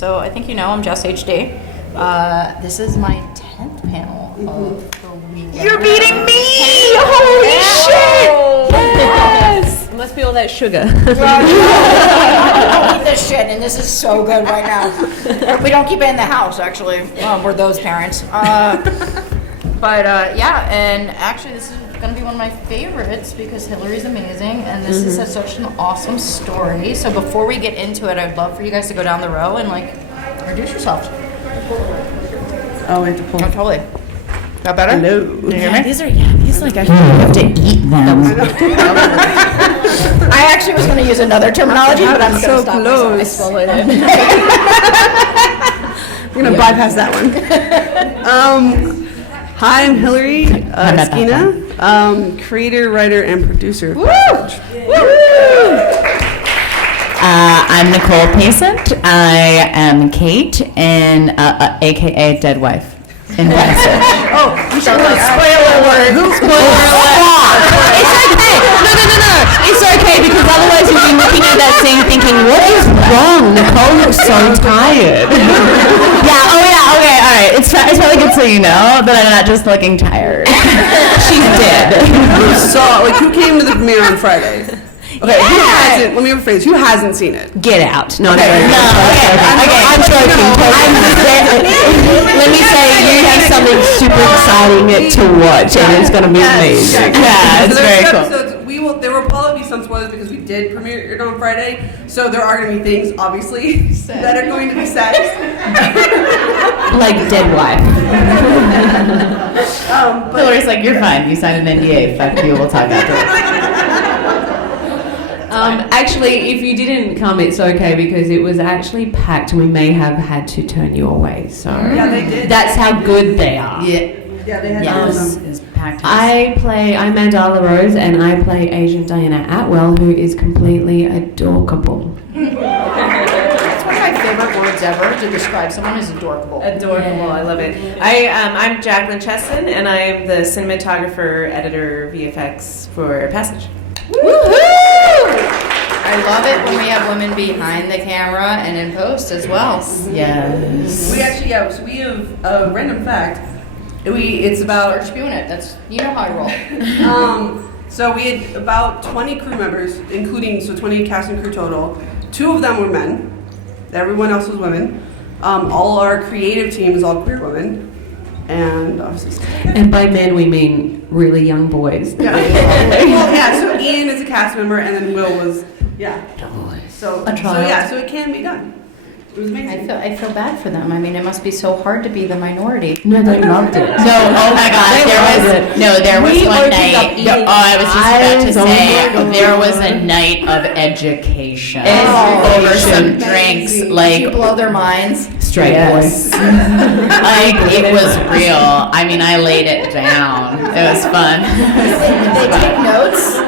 So I think you know I'm Jess HD. This is my 10th panel of the weekend. You're beating me! Holy shit! Yes! It must be all that sugar. I eat this shit, and this is so good right now. We don't keep it in the house, actually. We're those parents. Yeah, and actually this is going to be one of my favorites because Hillary's amazing, and this is such an awesome story. So before we get into it, I'd love for you guys to go down the row and, like, introduce yourselves. Oh, we have to pull. Oh, totally. That better? Hello. Can you hear me? These like I have to eat them. I actually was going to use another terminology, but I'm going to stop myself. I swallowed it. We're going to bypass that one. Hi, I'm Hillary Esquina, creator, writer, and producer. Woo! I'm Nicole Pacent. I am Kate, and AKA Dead Wife in Pacent. Oh, you should spoiler alert. Spoiler alert. It's okay. No. It's okay because otherwise you'd be looking at that scene thinking, what is wrong? Nicole looks so tired. Okay, all right. It's probably good so you know that I'm not just looking tired. She's dead. Who came to the premiere on Friday? Okay, who hasn't? Let me rephrase. Who hasn't seen it? Get out. No, Okay. I'm joking. Let me say, you have something super exciting to watch, and it's going to be amazing. Yeah, it's very cool. Episodes, there will probably be some spoilers because we did premiere it on Friday, so there are going to be things, obviously, that are going to be said. Like Dead Wife. But Hillary's like, you're fine. You signed an NDA. Fuck you. We'll talk afterwards. Actually, if you didn't come, it's okay because it was actually packed. We may have had to turn you away. So yeah, they did. That's how good they are. Yeah, they had It's packed. I'm Mandahla Rose, and I play Asian Diana Atwell, who is completely adorable. That's one of my favorite words ever to describe someone is adorable. Adorable, I love it. I'm Jacqueline Chesson, and I am the cinematographer, editor, VFX for Passage. Woohoo! I love it when we have women behind the camera and in post as well. Yes. We actually, so we have a random fact. It's about. Start spewing it. That's, you know how I roll. So we had about 20 crew members, including 20 cast and crew total. 2 of them were men. Everyone else was women. All our creative team is all queer women. And obviously. And by men, we mean really young boys. Yeah. So Ian is a cast member, and then Will was, So it can be done. It was amazing. I feel bad for them. I mean, it must be so hard to be the minority. No, they loved it. No, oh my God, there was one night. I was just about to say, there was a night of education over some drinks. Did you blow their minds? Straight boys. It was real. I mean, I laid it down. It was fun. Did they take notes?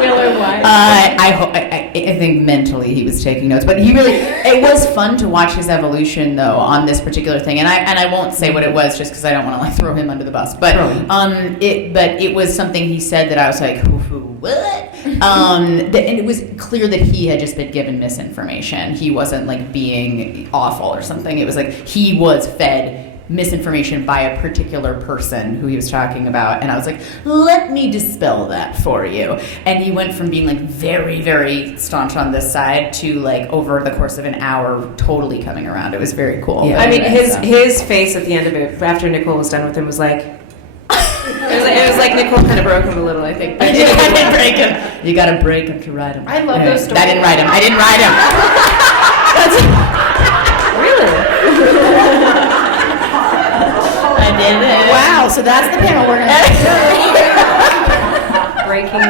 I think mentally he was taking notes, but it was fun to watch his evolution though on this particular thing, and I won't say what it was just because I don't want to throw him under the bus, but it was something he said that I was like, what? And it was clear that he had just been given misinformation. He wasn't like being awful or something. It was like he was fed misinformation by a particular person who he was talking about, and I was like, let me dispel that for you. And he went from being like very, very staunch on this side to like over the course of an hour totally coming around. It was very cool. Yeah. I mean, his face at the end of it, after Nicole was done with him, was like, it was like Nicole kind of broke him a little, I think. I didn't break him. You gotta break him to ride him. I love those stories. I didn't ride him. Really? I did it. Wow, so that's the panel we're going to Breaking.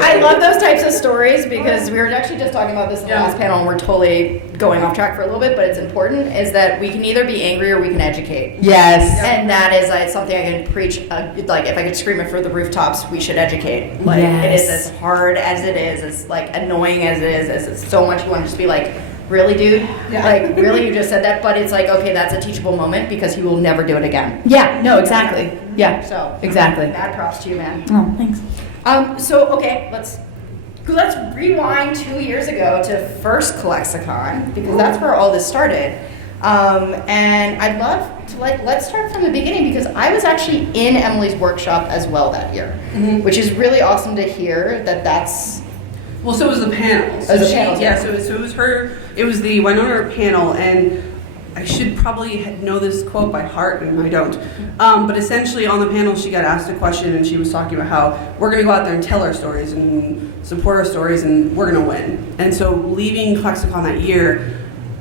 I love those types of stories because we were actually just talking about this in the last panel, and we're totally going off track for a little bit, but it's important, is that we can either be angry or we can educate. Yes. And that is something I can preach, like if I could scream it for the rooftops, we should educate. Like, it is as hard as it is, as like annoying as it is, as it's so much you want to just be like, really, dude? Yeah. Like, really, you just said that? But it's like, okay, that's a teachable moment because you will never do it again. Yeah, no, exactly. Yeah, so exactly. Mad props to you, man. Oh, thanks. So, okay, let's let's rewind 2 years ago to first ClexaCon, because that's where all this started. And I'd love to let's start from the beginning, because I was actually in Emily's workshop as well that year, which is really awesome to hear that's. Well, so was the panel. So it was her. It was the Winona panel, and I should probably know this quote by heart, and I don't. But essentially, on the panel, she got asked a question, and she was talking about how we're going to go out there and tell our stories and support our stories, and we're going to win. And so, leaving ClexaCon that year,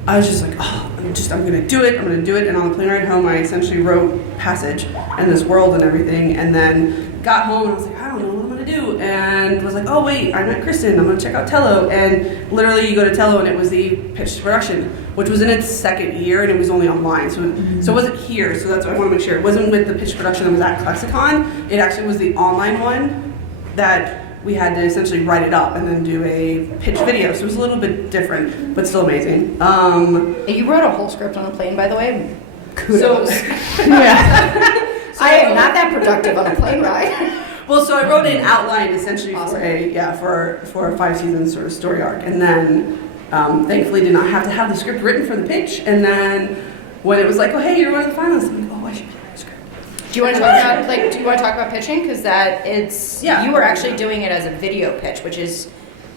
I was just like, oh, I'm going to do it. I'm going to do it. And on the plane ride home, I essentially wrote Passage and this world and everything, and then got home and I was like, I don't know what I'm going to do. And was like, oh wait, I met Kristen. I'm going to check out Tello. And literally, you go to Tello, and it was the pitch to production, which was in its second year, and it was only online. So it wasn't here. So that's what I want to make sure. It wasn't with the pitch production that was at ClexaCon. It actually was the online one that we had to essentially write it up and then do a pitch video. So it was a little bit different, but still amazing. You wrote a whole script on a plane, by the way. Kudos. Yeah. I am not that productive on a plane ride. Well, so I wrote an outline essentially for a 5-season sort of story arc, and then thankfully did not have to have the script written for the pitch. And then when it was like, oh hey, you're one of the finalists, I'm like, oh, I should be writing a script. Do you want to talk about pitching? Because you were actually doing it as a video pitch, which is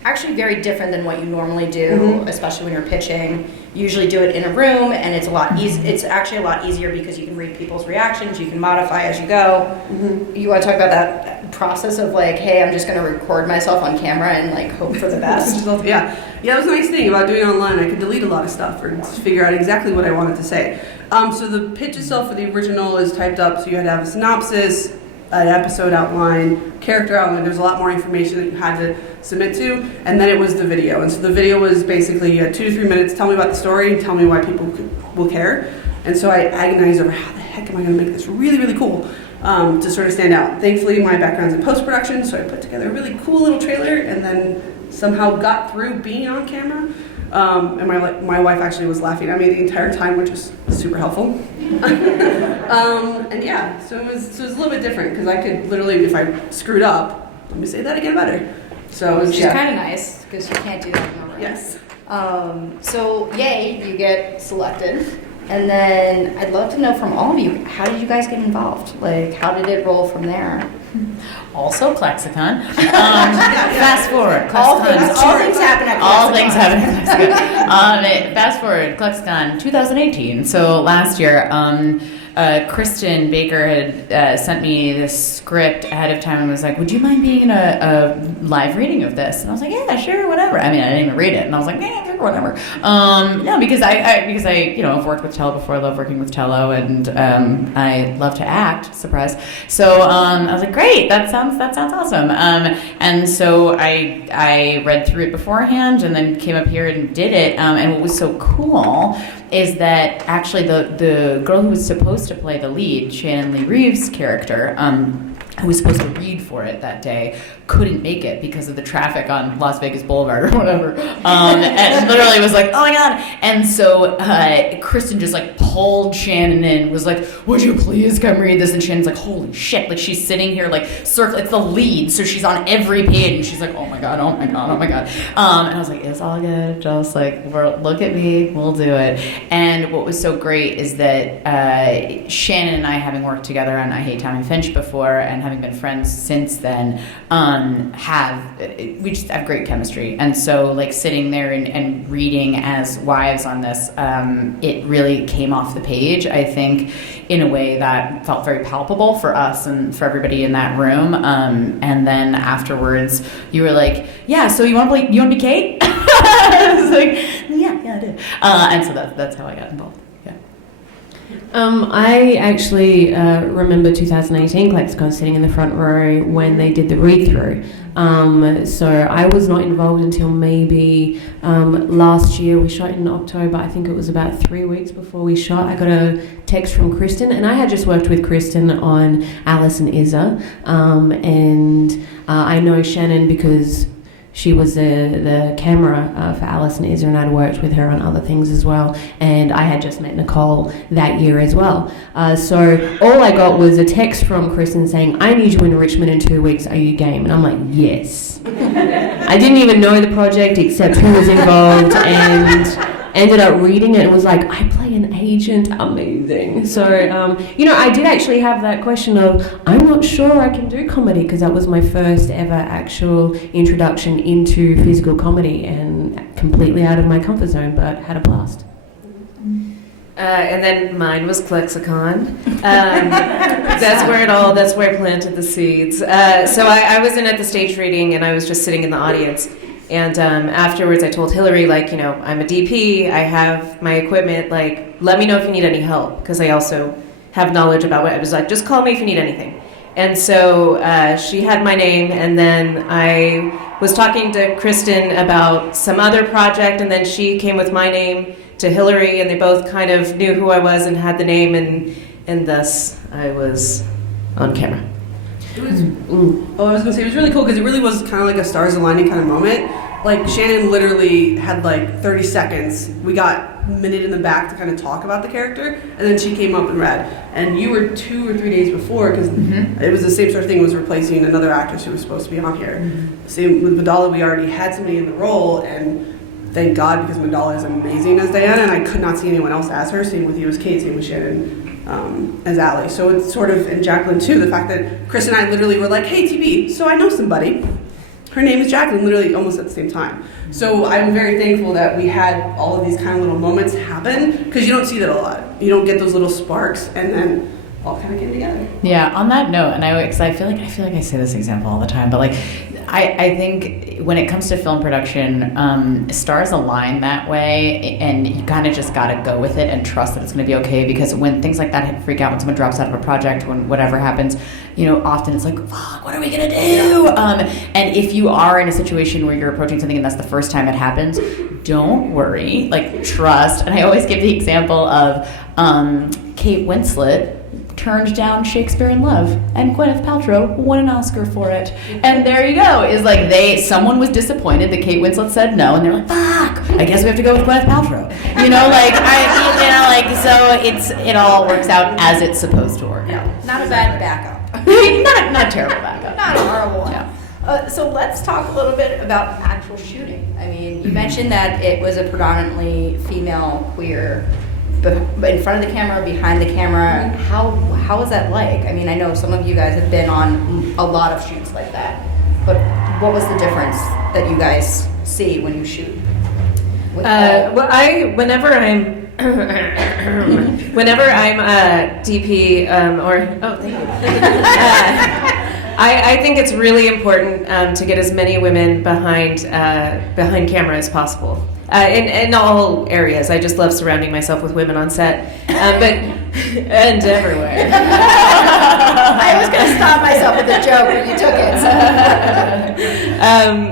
actually very different than what you normally do, especially when you're pitching. You usually do it in a room, and it's a lot It's actually a lot easier because you can read people's reactions. You can modify as you go. You want to talk about that process of like, hey, I'm just going to record myself on camera and like hope for the best? Yeah, that was a nice thing about doing it online. I could delete a lot of stuff or figure out exactly what I wanted to say. So the pitch itself for the original is typed up, so you had to have a synopsis, an episode outline, character outline. There's a lot more information that you had to submit to, and then it was the video. And so the video was basically you had 2 to 3 minutes, tell me about the story, and tell me why people will care. And so I agonized over how the heck am I going to make this really, really cool to sort of stand out. Thankfully, my background's in post-production, so I put together a really cool little trailer and then somehow got through being on camera. And my wife actually was laughing at me the entire time, which was super helpful. And yeah, so it was a little bit different because I could literally, if I screwed up, let me say that again better. So it was, Which is kind of nice because you can't do that in a room. Yes. So yay, you get selected. And then I'd love to know from all of you, how did you guys get involved? Like, how did it roll from there? Also ClexaCon. Fast forward. All things happen at ClexaCon. All things happen at ClexaCon. Fast forward, ClexaCon 2018. So last year, Kristen Baker had sent me this script ahead of time and was like, would you mind being in a live reading of this? And I was like, yeah, sure, whatever. I mean, I didn't even read it. And I was like, yeah, sure, whatever. No, because I I've worked with Tello before. I love working with Tello, and I love to act. Surprise. So I was like, great, that sounds awesome. And so I read through it beforehand and then came up here and did it. And what was so cool is that actually the girl who was supposed to play the lead, Shannan Leigh Reeve's character, who was supposed to read for it that day, couldn't make it because of the traffic on Las Vegas Boulevard or whatever. And literally was like, oh my God. And so Kristen just like pulled Shannan in, was like, would you please come read this? And Shannon's like, holy shit. Like she's sitting here like circle, it's the lead. So she's on every page and she's like, oh my God, oh my God, oh my God. And I was like, it's all good. Just like, look at me, we'll do it. And what was so great is that Shannan and I, having worked together on I Hate Tom and Finch before and having been friends since then, we just have great chemistry. And so like sitting there and reading as wives on this, it really came off the page, I think, in a way that felt very palpable for us and for everybody in that room. And then afterwards you were like, yeah, so you want to be Kate? I was like, yeah, I did. And so that's how I got involved. I actually remember 2018 ClexaCon sitting in the front row when they did the read-through. So I was not involved until maybe last year. We shot in October. I think it was about 3 weeks before we shot. I got a text from Kristen, and I had just worked with Kristen on Alice and Isa. And I know Shannan because she was the camera for Alice and Isa, and I'd worked with her on other things as well. And I had just met Nicole that year as well. So all I got was a text from Kristen saying, I need you in Richmond in 2 weeks. Are you game? And I'm like, yes. I didn't even know the project except who was involved, and ended up reading it and was like, I play an agent, amazing. So, I did actually have that question of, I'm not sure I can do comedy, because that was my first ever actual introduction into physical comedy and completely out of my comfort zone, but had a blast. And then mine was ClexaCon. That's where I planted the seeds. So I wasn't at the stage reading, and I was just sitting in the audience. And afterwards, I told Hillary, I'm a DP, I have my equipment, let me know if you need any help, because I also have knowledge about what I was like, just call me if you need anything. And so she had my name, and then I was talking to Kristen about some other project, and then she came with my name to Hillary, and they both kind of knew who I was and had the name, and thus I was on camera. It was, I was gonna say, it was really cool because it really was kind of like a stars aligning kind of moment. Shannan literally had 30 seconds. We got a minute in the back to kind of talk about the character, and then she came up and read. And you were 2 or 3 days before, because it was the same sort of thing. It was replacing another actress who was supposed to be on here. Same with Mandahla, we already had somebody in the role, and thank God, because Mandahla is amazing as Diana, and I could not see anyone else as her. Same with you as Kate, same with Shannan. As Allie. So it's sort of, and Jacqueline too, the fact that Chris and I literally were like, hey TB, so I know somebody. Her name is Jacqueline, literally almost at the same time. So I'm very thankful that we had all of these kind of little moments happen, because you don't see that a lot. You don't get those little sparks and then all kind of came together. Yeah, on that note, and I feel like I say this example all the time, but I think when it comes to film production, stars align that way, and you kind of just got to go with it and trust that it's going to be okay, because when things like that freak out, when someone drops out of a project, when whatever happens, often it's like, fuck, what are we going to do? And if you are in a situation where you're approaching something and that's the first time it happens, don't worry, trust. And I always give the example of Kate Winslet turned down Shakespeare in Love, and Gwyneth Paltrow won an Oscar for it. And there you go. Is someone was disappointed that Kate Winslet said no, and they're like, fuck, I guess we have to go with Gwyneth Paltrow. So it all works out as it's supposed to work. Yeah, not a bad backup. not a terrible backup. Not a horrible one. Yeah. So let's talk a little bit about actual shooting. I mean, you mentioned that it was a predominantly female, queer, but in front of the camera, behind the camera. How was that like? I mean, I know some of you guys have been on a lot of shoots like that, but what was the difference that you guys see when you shoot? Whenever I'm DP thank you. I think it's really important to get as many women behind camera as possible. In all areas. I just love surrounding myself with women on set, and everywhere. I was going to stop myself with a joke, but you took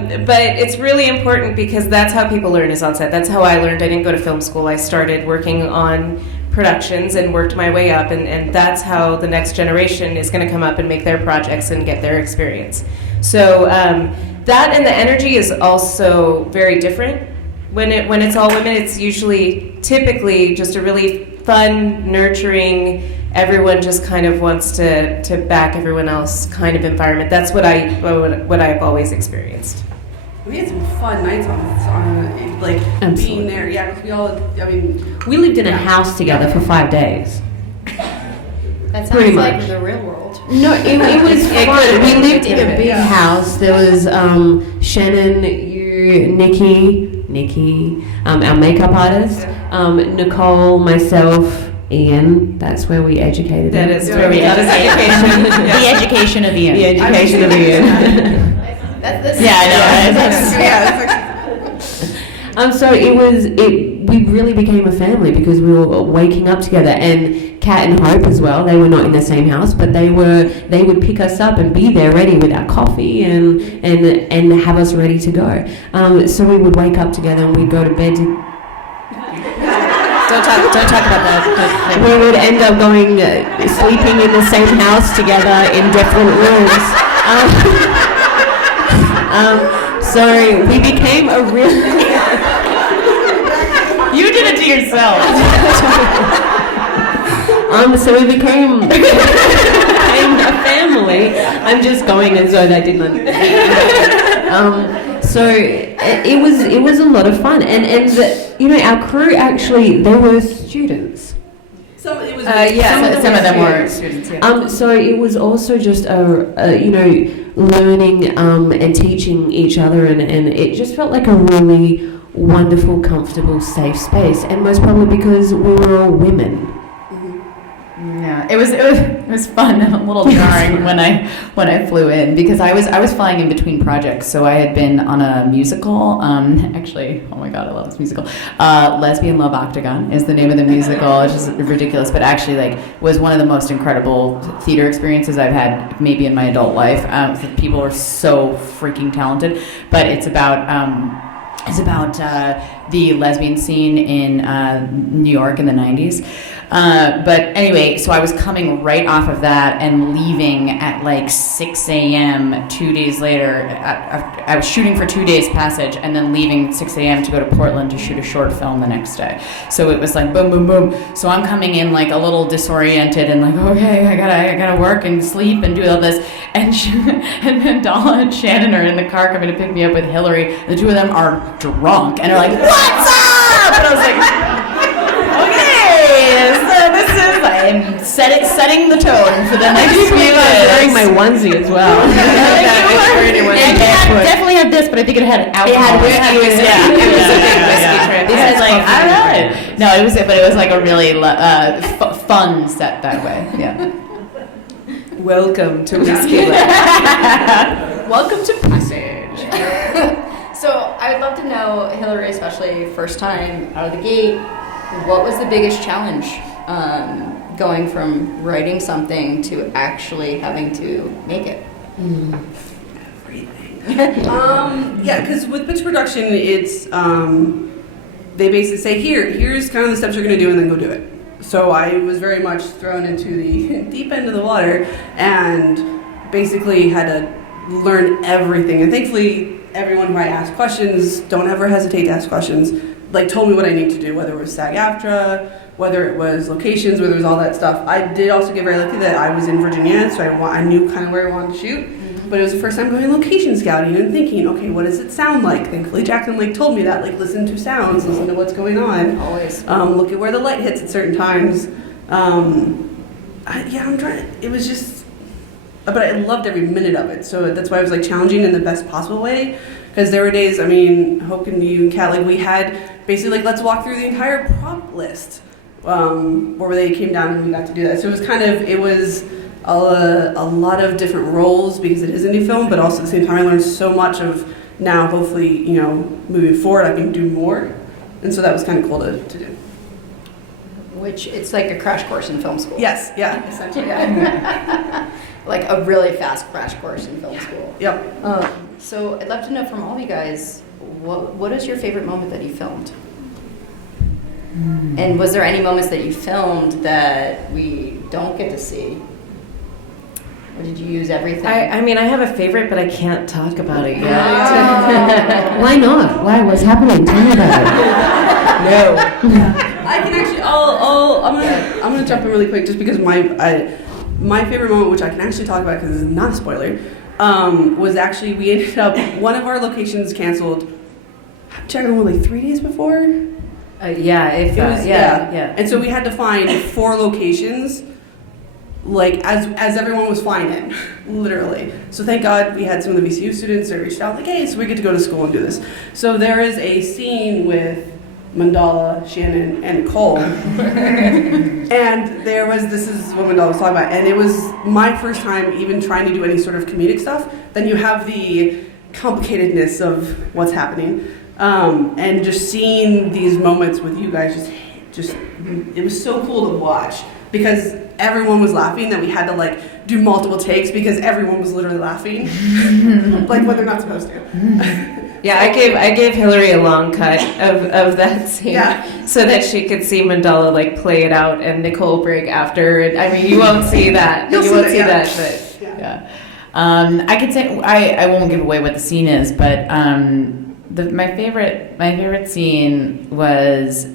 it. But it's really important, because that's how people learn, is on set. That's how I learned. I didn't go to film school. I started working on productions and worked my way up, and that's how the next generation is going to come up and make their projects and get their experience. So that and the energy is also very different. When it's all women, it's typically just a really fun, nurturing, everyone just kind of wants to back everyone else kind of environment. That's what I've always experienced. We had some fun nights on being there. Yeah, because we lived in a house together for 5 days. That Pretty sounds like much. the real world. No, it was fun. We lived in a big house. There was Shannan, you, Nikki, our makeup artist, Nicole, myself, Ian. That's where we educated him. That is where we got his education. The education of Ian. The education of Ian. So we really became a family, because we were waking up together, and Kat and Hope as well. They were not in the same house, but they would pick us up and be there ready with our coffee and have us ready to go. So we would wake up together and we'd go to bed. Don't talk about that. We would end up sleeping in the same house together in different rooms. So we became a really... You did it to yourself. So we became a family. I'm just going as though they didn't. So it was a lot of fun, and our crew actually, they were students. Some of them were students. Yeah. So it was also just learning and teaching each other, and it just felt like a really wonderful, comfortable, safe space, and most probably because we were all women. Yeah, it was fun and a little jarring when I flew in, because I was flying in between projects. So I had been on a musical. Actually, oh my god, I love this musical. Lesbian Love Octagon is the name of the musical. It's just ridiculous, but actually was one of the most incredible theater experiences I've had maybe in my adult life. People are so freaking talented, but it's about the lesbian scene in New York in the 90s. But anyway, so I was coming right off of that and leaving at like 6 a.m. 2 days later. I was shooting for 2 days Passage, and then leaving at 6 a.m. to go to Portland to shoot a short film the next day. So it was like boom, boom, boom. So I'm coming in like a little disoriented and like, okay, I gotta work and sleep and do all this. And Mandahla and Shannan are in the car coming to pick me up with Hillary. The two of them are drunk and are like, "What's up?" And I was like, I'm setting the tone for the next few minutes. Wearing my onesie as well. Definitely had this, but I think it had alcohol. It was a big whiskey trip. This is like, all right. No, it was like a really fun set that way. Yeah. Welcome to Whiskey. Welcome to Passage. So I would love to know, Hillary, especially first time out of the gate, what was the biggest challenge going from writing something to actually having to make it? Everything. Because with pitch production, it's they basically say, here's kind of the steps you're going to do, and then go do it. So I was very much thrown into the deep end of the water and basically had to learn everything. And thankfully, everyone who I asked questions, don't ever hesitate to ask questions, like told me what I need to do, whether it was SAG-AFTRA, whether it was locations, whether it was all that stuff. I did also get very lucky that I was in Virginia, so I knew kind of where I wanted to shoot. But it was the first time going location scouting and thinking, okay, what does it sound like? Thankfully, Jackson told me that, listen to sounds, listen to what's going on. Always. Look at where the light hits at certain times. I'm trying. It was just, but I loved every minute of it. So that's why it was challenging in the best possible way. Because there were days, Hope and you and Kat, we had basically let's walk through the entire prop list. Where they came down and we got to do that. So it was a lot of different roles because it is a new film, but also at the same time I learned so much of now, hopefully, moving forward I can do more. And so that was kind of cool to do. Which, it's like a crash course in film school. Yes, yeah. Essentially, yeah. Like a really fast crash course in film school. Yep. So I'd love to know from all of you guys, what is your favorite moment that you filmed? And was there any moments that you filmed that we don't get to see? Or did you use everything? I have a favorite, but I can't talk about it yet. Why not? Why? What's happening? Tell me about it. No. I can actually. I'm gonna jump in really quick just because my favorite moment, which I can actually talk about because it's not a spoiler, was actually we ended up one of our locations canceled. I'm checking like 3 days before. Yeah. And so we had to find 4 locations, as everyone was flying in, literally. So thank God we had some of the VCU students that reached out, hey, so we get to go to school and do this. So there is a scene with Mandahla, Shannan, and Nicole. And this is what Mandahla was talking about, and it was my first time even trying to do any sort of comedic stuff. Then you have the complicatedness of what's happening. And just seeing these moments with you guys, just it was so cool to watch because everyone was laughing that we had to do multiple takes because everyone was literally laughing, when they're not supposed to. Yeah, I gave Hillary a long cut of that scene so that she could see Mandahla play it out and Nicole break after. You won't see that. You won't see that, but yeah. I could say I won't give away what the scene is, but. My favorite scene was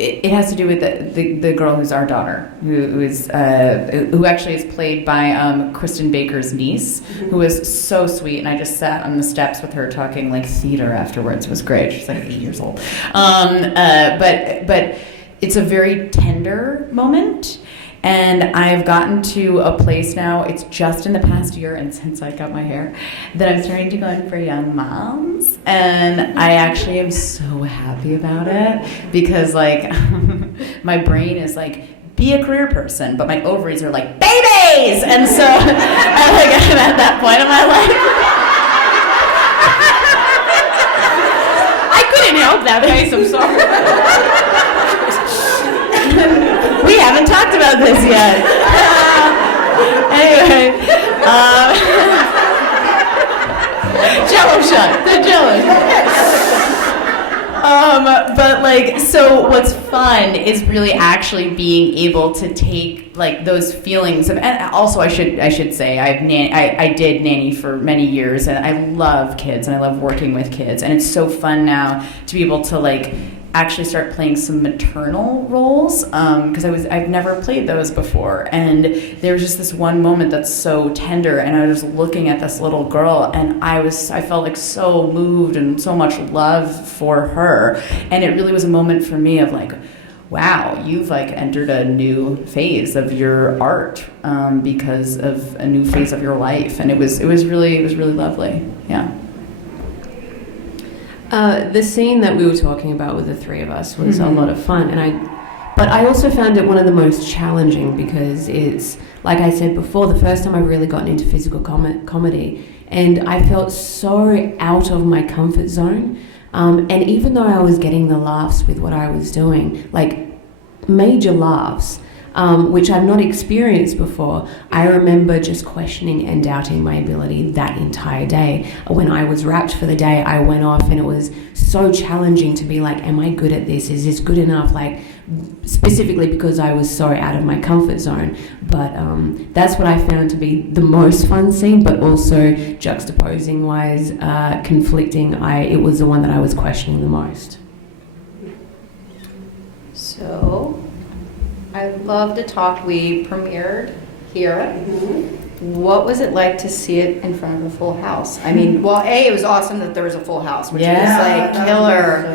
it has to do with the girl who's our daughter, who actually is played by Kristen Baker's niece, who is so sweet. And I just sat on the steps with her talking like theater afterwards. It was great. She's like 8 years old. But it's a very tender moment. And I've gotten to a place now, it's just in the past year and since I got my hair, that I'm starting to go in for young moms. And I actually am so happy about it because like my brain is like, be a career person, but my ovaries are like, babies! And so I'm at that point in my life. I couldn't help that face, I'm sorry. We haven't talked about this yet. Anyway, Jello shot. The Jello. But like, so what's fun is really actually being able to take like those feelings of, and also I should say I did nanny for many years, and I love kids and I love working with kids, and it's so fun now to be able to like actually start playing some maternal roles because I've never played those before, and there was just this one moment that's so tender, and I was looking at this little girl and I felt like so moved and so much love for her, and it really was a moment for me of like, wow, you've like entered a new phase of your art because of a new phase of your life, and it was really lovely. Yeah. The scene that we were talking about with the three of us was a lot of fun, but I also found it one of the most challenging because it's, like I said before, the first time I've really gotten into physical comedy, and I felt so out of my comfort zone, and even though I was getting the laughs with what I was doing, like major laughs, which I've not experienced before, I remember just questioning and doubting my ability that entire day. When I was wrapped for the day, I went off, and it was so challenging to be like, am I good at this? Is this good enough? Like, specifically because I was so out of my comfort zone. But that's what I found to be the most fun scene, but also juxtaposing wise, conflicting, it was the one that I was questioning the most. So, I'd love to talk. We premiered here. What was it like to see it in front of a full house? I mean, well, it was awesome that there was a full house, which was like killer,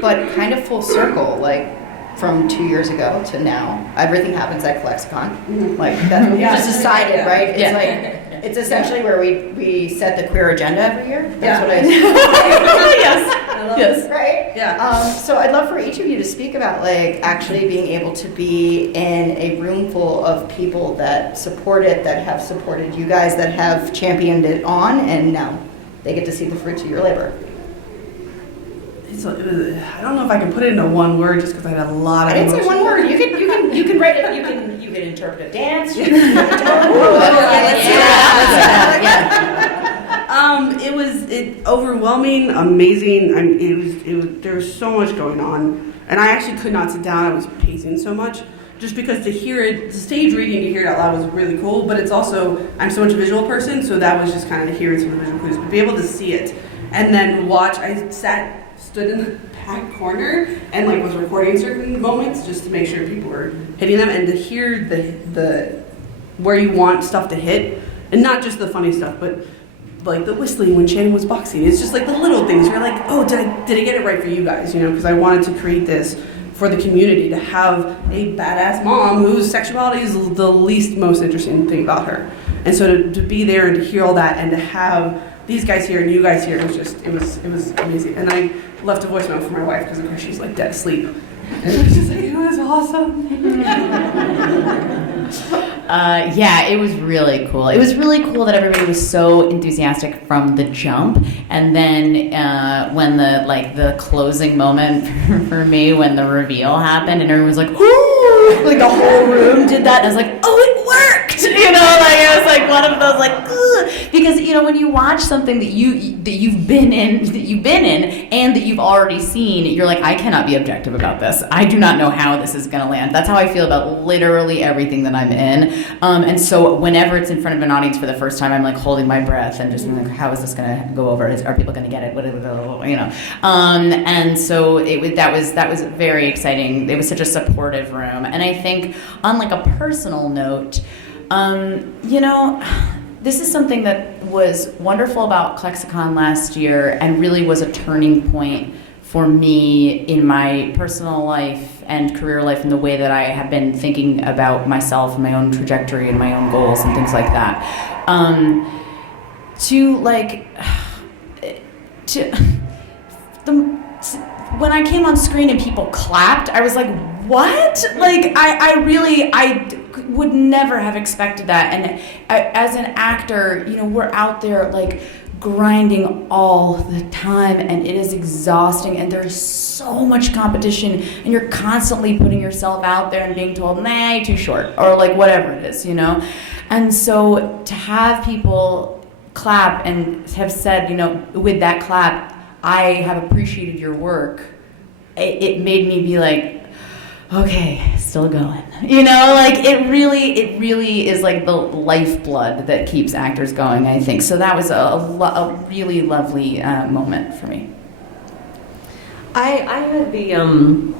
but kind of full circle, like from 2 years ago to now. Everything happens at ClexaCon. Like that's just decided, right? It's like it's essentially where we set the queer agenda every year. That's what I yes. Right? Yeah. So I'd love for each of you to speak about like actually being able to be in a room full of people that support it, that have supported you guys, that have championed it on, and now they get to see the fruits of your labor. I don't know if I can put it into one word just because I had a lot of I didn't say emotion. one word. You can write it. You can interpret a dance. You can It was overwhelming, amazing. There was so much going on, and I actually could not sit down. I was pacing so much, just because to hear it, the stage reading, to hear it out loud was really cool. But it's also, I'm so much a visual person, so that was just kind of hearing some of the visual clues, but be able to see it and then watch. I stood in the back corner and like was recording certain moments just to make sure people were hitting them, and to hear the where you want stuff to hit, and not just the funny stuff, but like the whistling when Shannan was boxing. It's just like the little things. You're like, oh, did I get it right for you guys? You know, because I wanted to create this for the community, to have a badass mom whose sexuality is the least most interesting thing about her. And so to be there and to hear all that, and to have these guys here and you guys here, it was amazing. And I left a voicemail for my wife because of course she's like dead asleep. And it was just like, it was awesome. Yeah, it was really cool. It was really cool that everybody was so enthusiastic from the jump, and then when the closing moment for me, when the reveal happened, and everyone was like, "Ooh!" Like the whole room did that, and I was like, "Oh, it worked!" Like I was like one of those like, ugh. Because when you watch something that you've been in and that you've already seen, you're like, I cannot be objective about this. I do not know how this is going to land. That's how I feel about literally everything that I'm in. And so whenever it's in front of an audience for the first time, I'm like holding my breath and just being like, how is this going to go over? Are people going to get it? And so that was very exciting. It was such a supportive room. And I think on like a personal note, this is something that was wonderful about ClexaCon last year and really was a turning point for me in my personal life and career life and the way that I have been thinking about myself and my own trajectory and my own goals and things like that. When I came on screen and people clapped, I was like, what? Like, I would never have expected that. And as an actor, we're out there like grinding all the time, and it is exhausting, and there's so much competition, and you're constantly putting yourself out there and being told, nah, you're too short, or like whatever it is, And so to have people clap and have said, with that clap, I have appreciated your work, it made me be like, okay, still going. It really is like the lifeblood that keeps actors going, I think. So that was a really lovely moment for me. I had the honor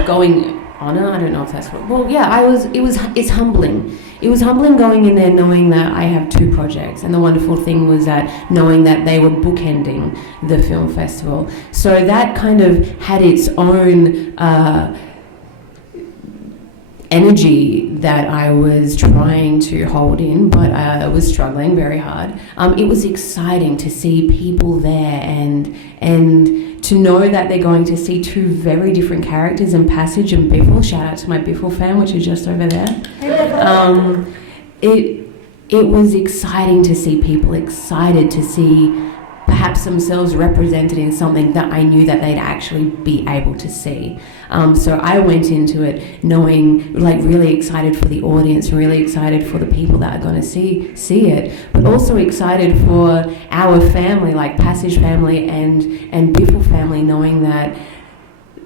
of going. Honor? I don't know if that's what. Well, yeah, it's humbling. It was humbling going in there knowing that I have two projects, and the wonderful thing was that knowing that they were bookending the film festival. So that kind of had its own energy that I was trying to hold in, but I was struggling very hard. It was exciting to see people there and to know that they're going to see two very different characters in Passage and Biffle. Shout out to my Biffle fan, which is just over there. It was exciting to see people excited to see perhaps themselves represented in something that I knew that they'd actually be able to see. So I went into it knowing, like, really excited for the audience, really excited for the people that are going to see it, but also excited for our family, like Passage family and Biffle family, knowing that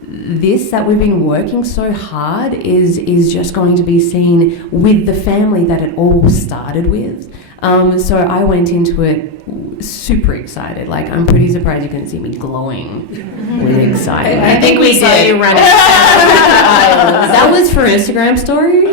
this that we've been working so hard is just going to be seen with the family that it all started with. So I went into it super excited. Like, I'm pretty surprised you couldn't see me glowing with excitement. I think we saw you running. That was for Instagram story.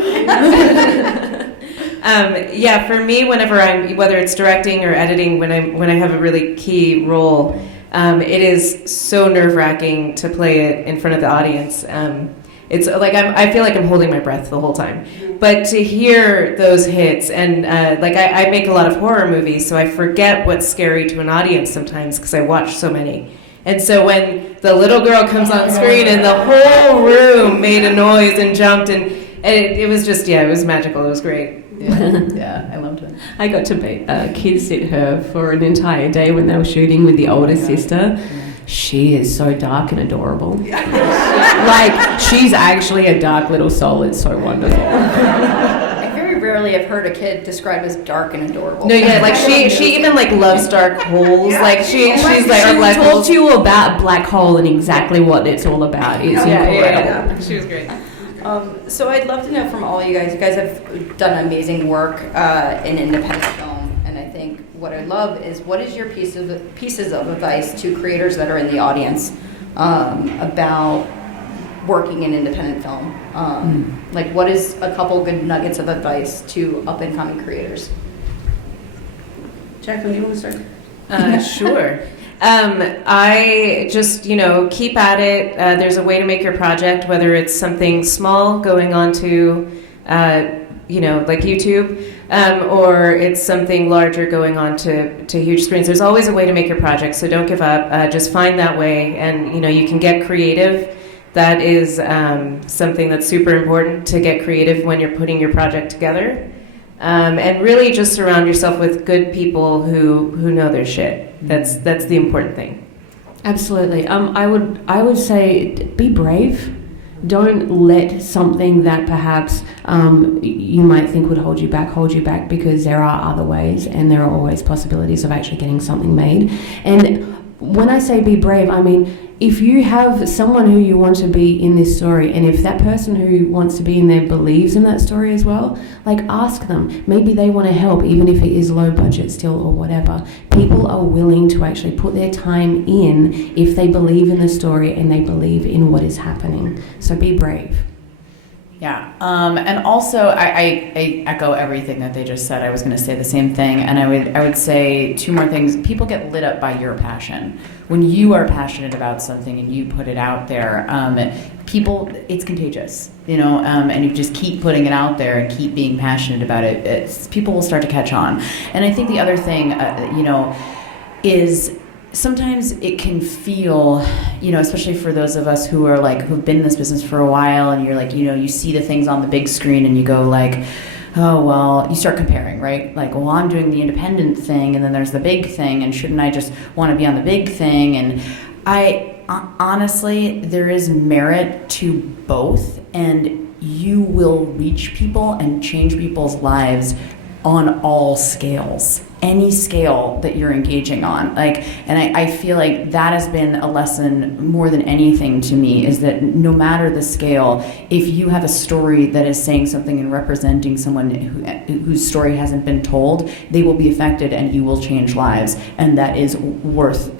Yeah, for me, whether it's directing or editing, when I have a really key role, it is so nerve-wracking to play it in front of the audience. It's like I feel like I'm holding my breath the whole time. But to hear those hits, and I make a lot of horror movies, so I forget what's scary to an audience sometimes because I watch so many. And so when the little girl comes on screen and the whole room made a noise and jumped, and it was just, it was magical. It was great. Yeah, I loved it. I got to kid sit her for an entire day when they were shooting with the older sister. She is so dark and adorable. Like, she's actually a dark little soul. It's so wonderful. I very rarely have heard a kid described as dark and adorable. No, yeah, like she even like loves dark holes. Yeah. Like she's like she talked to you about Black Hole and exactly what it's all about. It's incredible. Yeah. She was great. So I'd love to know from all you guys. You guys have done amazing work in independent film, and I think what I love is, what is your pieces of advice to creators that are in the audience about working in independent film? Like, what is a couple good nuggets of advice to up and coming creators? Jacqueline, do you want to start? Sure. I just, keep at it. There's a way to make your project, whether it's something small going on to, like YouTube, or it's something larger going on to huge screens. There's always a way to make your project, so don't give up. Just find that way, and, you can get creative. That is something that's super important, to get creative when you're putting your project together. And really just surround yourself with good people who know their shit. That's the important thing. Absolutely. I would say be brave. don't let something that perhaps you might think would hold you back, because there are other ways, and there are always possibilities of actually getting something made. And when I say be brave, I mean, if you have someone who you want to be in this story, and if that person who wants to be in there believes in that story as well, like, ask them. Maybe they want to help, even if it is low budget still or whatever. People are willing to actually put their time in if they believe in the story and they believe in what is happening. So be brave. Yeah, and also I echo everything that they just said. I was going to say the same thing, and I would say two more things. People get lit up by your passion. When you are passionate about something and you put it out there, people, it's contagious, and you just keep putting it out there and keep being passionate about it. People will start to catch on. And I think the other thing, is sometimes it can feel, especially for those of us who are like, who've been in this business for a while, and you're like, you see the things on the big screen and you go like, oh, well, you start comparing, right? Like, well, I'm doing the independent thing, and then there's the big thing, and shouldn't I just want to be on the big thing? And honestly, there is merit to both, and you will reach people and change people's lives on all scales, any scale that you're engaging on. And I feel like that has been a lesson more than anything to me, is that no matter the scale, if you have a story that is saying something and representing someone whose story hasn't been told, they will be affected and you will change lives, and that is worth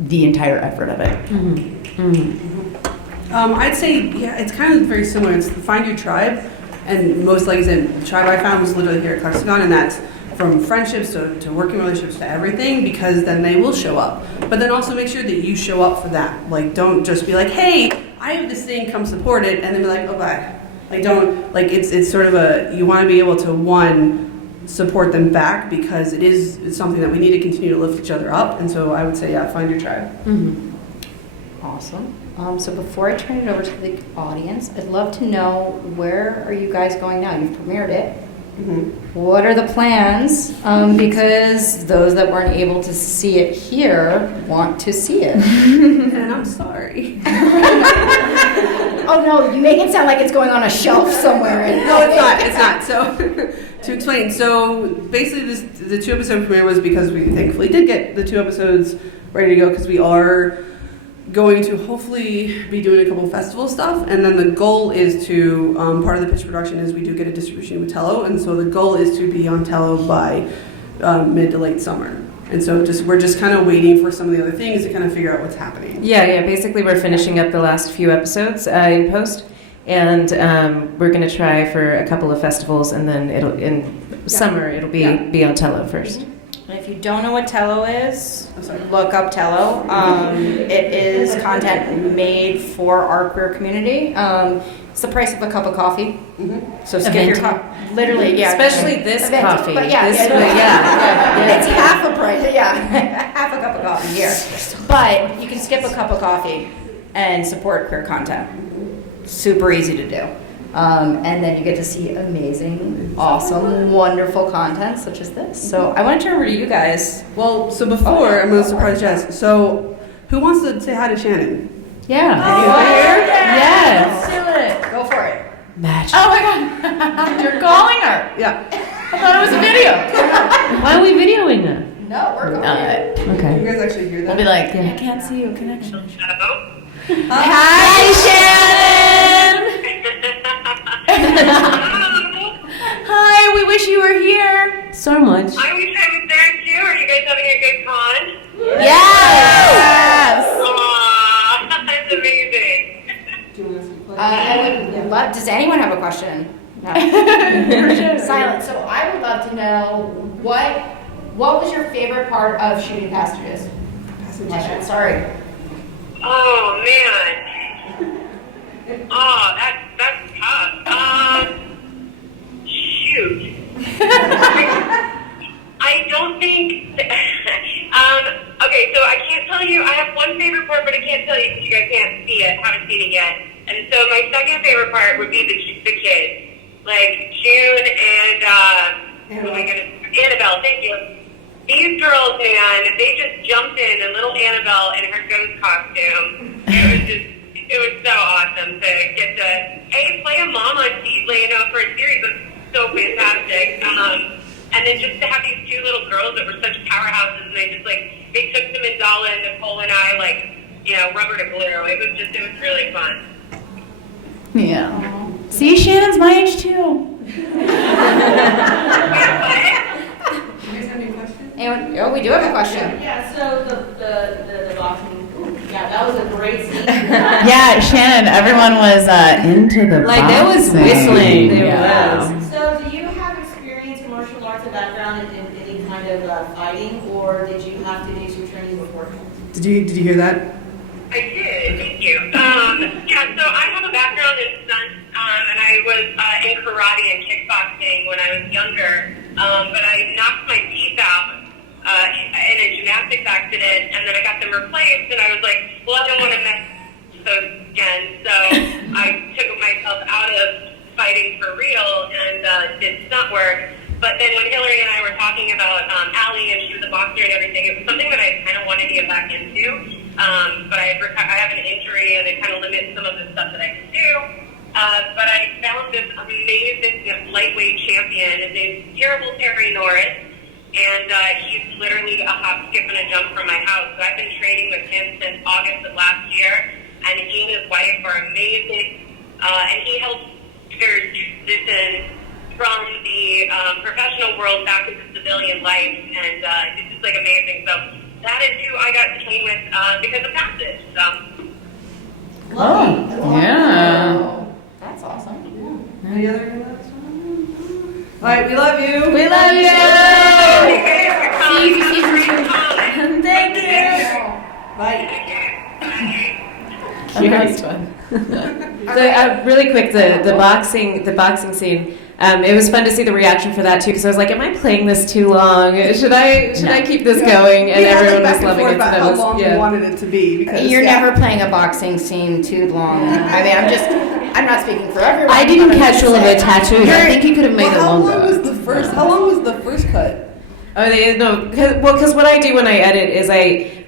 the entire effort of it. Mm-hmm. Mm-hmm. I'd say, it's kind of very similar. It's find your tribe. And most, like I said, the tribe I found was literally here at ClexaCon, and that's from friendships to working relationships to everything, because then they will show up. But then also make sure that you show up for that. Like, don't just be like, hey, I have this thing, come support it, and then be like, oh, bye. Like, don't, like, it's sort of you want to be able to, support them back, because it's something that we need to continue to lift each other up. And so I would say, find your tribe. Mm-hmm. Awesome. So before I turn it over to the audience, I'd love to know, where are you guys going now? You've premiered it. Mm-hmm. What are the plans? Because those that weren't able to see it here want to see it. And I'm sorry. Oh no, you make it sound like it's going on a shelf somewhere. No, it's not. So, to explain, so basically the 2-episode premiere was because we thankfully did get the 2 episodes ready to go, because we are going to hopefully be doing a couple of festival stuff, and then the goal is to, part of the pitch production is we do get a distribution with Tello, and so the goal is to be on Tello by mid to late summer. And so we're just kind of waiting for some of the other things to kind of figure out what's happening. Yeah, basically we're finishing up the last few episodes in post, and we're going to try for a couple of festivals, and then summer it'll be on Tello first. And if you don't know what Tello is, look up Tello. It is content made for our queer community. It's the price of a cup of coffee. Mm-hmm. So skip your cup. Literally, yeah. Especially this coffee. But it's half a price. Yeah, half a cup of coffee here. But you can skip a cup of coffee and support queer content. Super easy to do. And then you get to see amazing, awesome, wonderful content such as this. So I want to turn over to you guys. Well, so before, I'm going to surprise Jess. So who wants to say hi to Shannan? Yeah. Anyone here? Yes. Let's do it. Go for it. Magic. Oh my God, you're calling her. Yeah. I thought it was a video. Why are we videoing her? No, we're going. You Okay. guys actually hear that? We'll be like, Yeah. I can't see you, connection. Hello? Hi, Shannon. Hi, we wish you were here. So much. I wish I was there too. Are you guys having a good con? Yes. Aww, that's amazing. I would love. Does anyone have a question? No. Silent. So I would love to know what was your favorite part of shooting Passages? Sorry. Oh man. Oh, that's tough. Shoot. I don't think. Okay, so I can't tell you. I have one favorite part, but I can't tell you because you guys can't see it, haven't seen it yet. And so my second favorite part would be the kids, like June and oh my goodness, Annabelle. Thank you. These girls, man, they just jumped in, and little Annabelle in her ghost costume. It was so awesome to get for a series was so fantastic. And then just to have these two little girls that were such powerhouses, and they took to Mandahla and Nicole and I rubber to glue. It was really fun. Yeah. See, Shannon's my age too. Oh, we do have a question. Yeah, so the boxing, yeah, that was a great scene. Yeah, Shannon, everyone was into the Like, that was boxing. whistling. Yeah. So do you have experience in martial arts and background in any kind of fighting, or did you have to do some training before? Did you hear that? I did, thank you. So I have a background in stunts, and I was in karate and kickboxing when I was younger, but I knocked my teeth out in a gymnastics accident, and then I got them replaced, and I was like, well, I don't want to mess those again, so I took myself out of fighting for real and did stunt work. But then when Hillary and I were talking about Allie, and she was a boxer and everything, it was something that I kind of wanted to get back into. But I have an injury, and it kind of limits some of the stuff that I can do. But I found this amazing lightweight champion. His name's Terrible Terry Norris, and he's literally a hop, skip, and a jump from my house. So I've been training with him since August of last year, and he and his wife are amazing. And he helps fighters transition from the professional world back into civilian life, and it's just amazing. So that is who I got to train with because of Passage. So. Oh, yeah. That's awesome. Any other comments? All right, we love you. We love you! Thank you. Bye. Nice one. So, really quick, the boxing scene. It was fun to see the reaction for that too, because I was like, "Am I playing this too long? Should I keep this going?" And everyone was loving it. About how long we wanted it to be, because You're never playing a boxing scene too long. I mean, I'm not speaking for everyone. I didn't but I'm catch just all of the saying. tattoos. I think you could have made it How long was longer. the first? How long was the first cut? Oh, because what I do when I edit is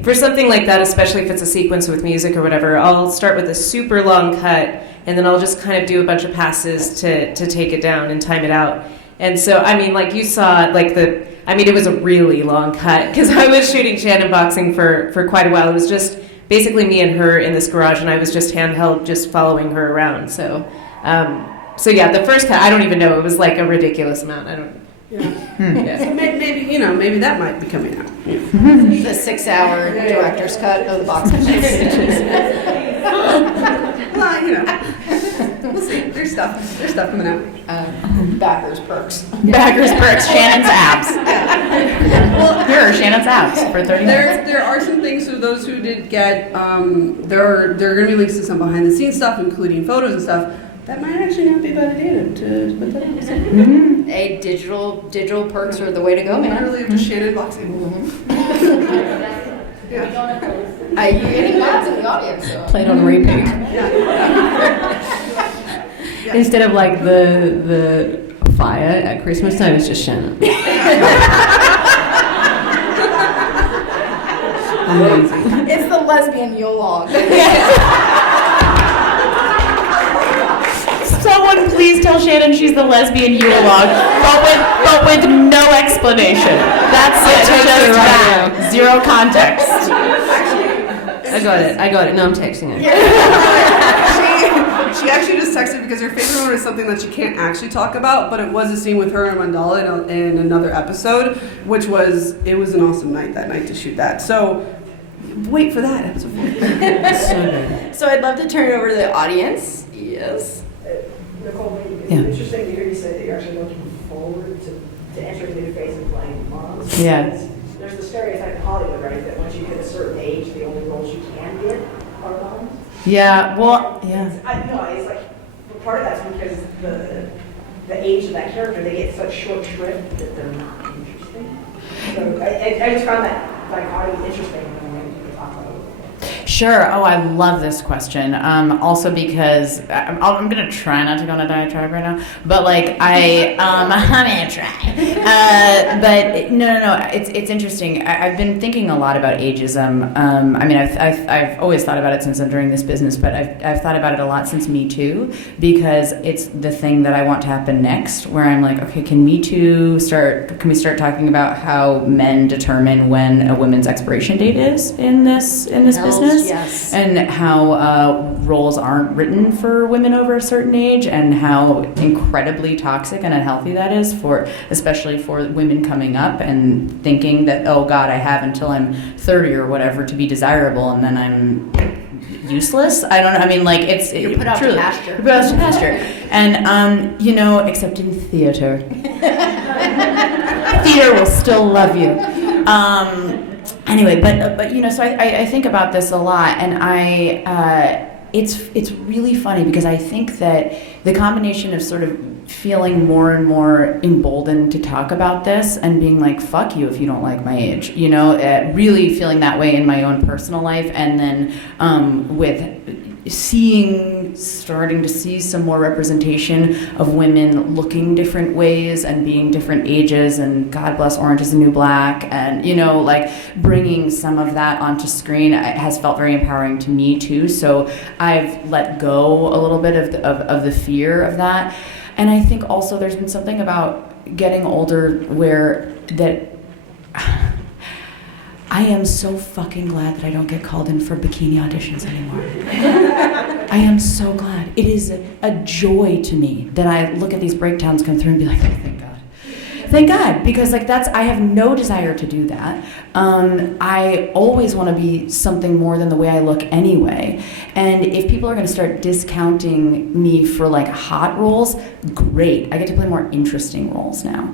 for something like that, especially if it's a sequence with music or whatever, I'll start with a super long cut, and then I'll just kind of do a bunch of passes to take it down and time it out. And so, I mean, like you saw, it was a really long cut, because I was shooting Shannan boxing for quite a while. It was just basically me and her in this garage, and I was just handheld, just following her around. So yeah, the first cut, I don't even know. It was like a ridiculous amount. I don't. Yeah. Yeah. So maybe that might be coming out. Yeah. The 6-hour director's cut of the boxing. Well, we'll see. There's stuff coming out. Backers perks. Backers perks, Shannon's abs. Well, Here are Shannon's abs for 30 minutes. there are some things for those who did get. There are going to be links to some behind the scenes stuff, including photos and stuff. That might actually not be a bad idea to put that on. A digital perks are the way to go, man. Literally just Shannan boxing. Any nods in the audience. So. Played on repeat. Instead of like the fire at Christmas time, it's just Shannon. Amazing. It's the lesbian Yule log. Someone please tell Shannon she's the lesbian Yule log, but with no explanation. That's it. Just that. Zero context. I got it. No, I'm texting it. She actually just texted because her favorite one is something that she can't actually talk about, but it was a scene with her and Mandahla in another episode, which was an awesome night that night to shoot that. So wait for that episode 4. So good. So I'd love to turn it over to the audience. Yes. Nicole, it's Yeah. interesting to hear you say that you're actually looking forward to entering New Face and playing moms. Yeah. Because there's the stereotype in Hollywood, right, that once you hit a certain age, the only roles you can get are moms. Yeah, well, yeah. It's like, part of that's because the age of that character, they get such short shrift that they're not interesting. So I just found that dichotomy interesting when we talk about it. Sure. Oh, I love this question. Also because I'm gonna try not to go on a diatribe right now, but like I'm gonna try. But no. It's interesting. I've been thinking a lot about ageism. I mean, I've always thought about it since I'm doing this business, but I've thought about it a lot since Me Too, because it's the thing that I want to happen next. Where I'm like, okay, can Me Too start? Can we start talking about how men determine when a woman's expiration date is in this business? Yes. And how roles aren't written for women over a certain age, and how incredibly toxic and unhealthy that is especially for women coming up and thinking that, oh God, I have until I'm 30 or whatever to be desirable, and then I'm useless. I don't know. I mean, like You're put out to pasture. You're put out to pasture. And except in theater, theater will still love you. Anyway, but so I think about this a lot, and it's really funny because I think that the combination of sort of feeling more and more emboldened to talk about this and being like, fuck you if you don't like my age, really feeling that way in my own personal life, and then with starting to see some more representation of women looking different ways and being different ages, and God bless Orange is the New Black, and like bringing some of that onto screen has felt very empowering to me too. So I've let go a little bit of the fear of that. And I think also there's been something about getting older where that I am so fucking glad that I don't get called in for bikini auditions anymore. I am so glad. It is a joy to me that I look at these breakdowns come through and be like, oh, thank God. Thank God, because I have no desire to do that. I always want to be something more than the way I look anyway. And if people are going to start discounting me for like hot roles, great. I get to play more interesting roles now.